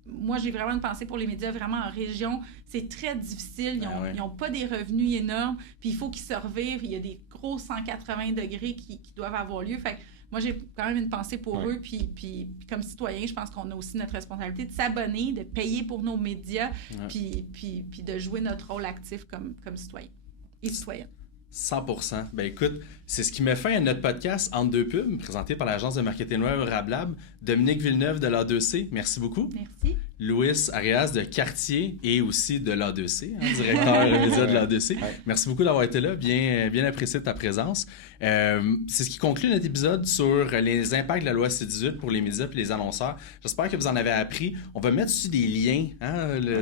moi j'ai vraiment une pensée pour les médias vraiment en région, c'est très difficile, ils n'ont pas des revenus énormes, puis il faut qu'ils se revivent, il y a des gros 180 degrés qui doivent avoir lieu. Fait que moi, j'ai quand même une pensée pour eux, puis comme citoyen, je pense qu'on a aussi notre responsabilité de s'abonner, de payer pour nos médias, puis de jouer notre rôle actif comme citoyen et citoyenne. 100%. Ben écoute, c'est ce qui met fin à notre podcast Entre deux pubs, présenté par l'agence de marketing web Rablab. Dominique Villeneuve de l'A2C, merci beaucoup. Merci. Louis Arias de Cartier et aussi de l'A2C, directeur média de l'A2C. Merci beaucoup d'avoir été là, bien apprécié de ta présence. C'est ce qui conclut notre épisode sur les impacts de la loi C-18 pour les médias et les annonceurs. J'espère que vous en avez appris. On va mettre aussi des liens.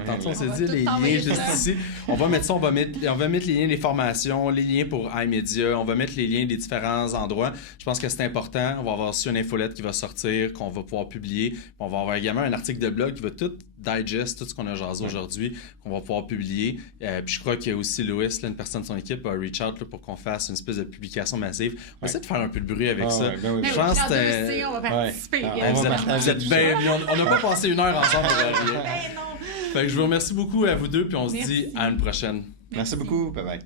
Tantôt on s'est dit les liens juste ici. On va mettre ça, on va mettre les liens des formations, les liens pour iMedia, on va mettre les liens des différents endroits. Je pense que c'est important. On va avoir aussi une infolette qui va sortir, qu'on va pouvoir publier. On va avoir également un article de blog qui va tout digest, tout ce qu'on a jasé aujourd'hui, qu'on va pouvoir publier. Puis je crois qu'il y a aussi Louis, là, une personne de son équipe, a reach out là, pour qu'on fasse une espèce de publication massive. On va essayer de faire un peu de bruit avec ça. Je pense que on va participer. Vous êtes bien. On n'a pas passé 1 heure ensemble pour rien. Fait que je vous remercie beaucoup à vous deux, puis on se dit à une prochaine. Merci beaucoup. Bye bye.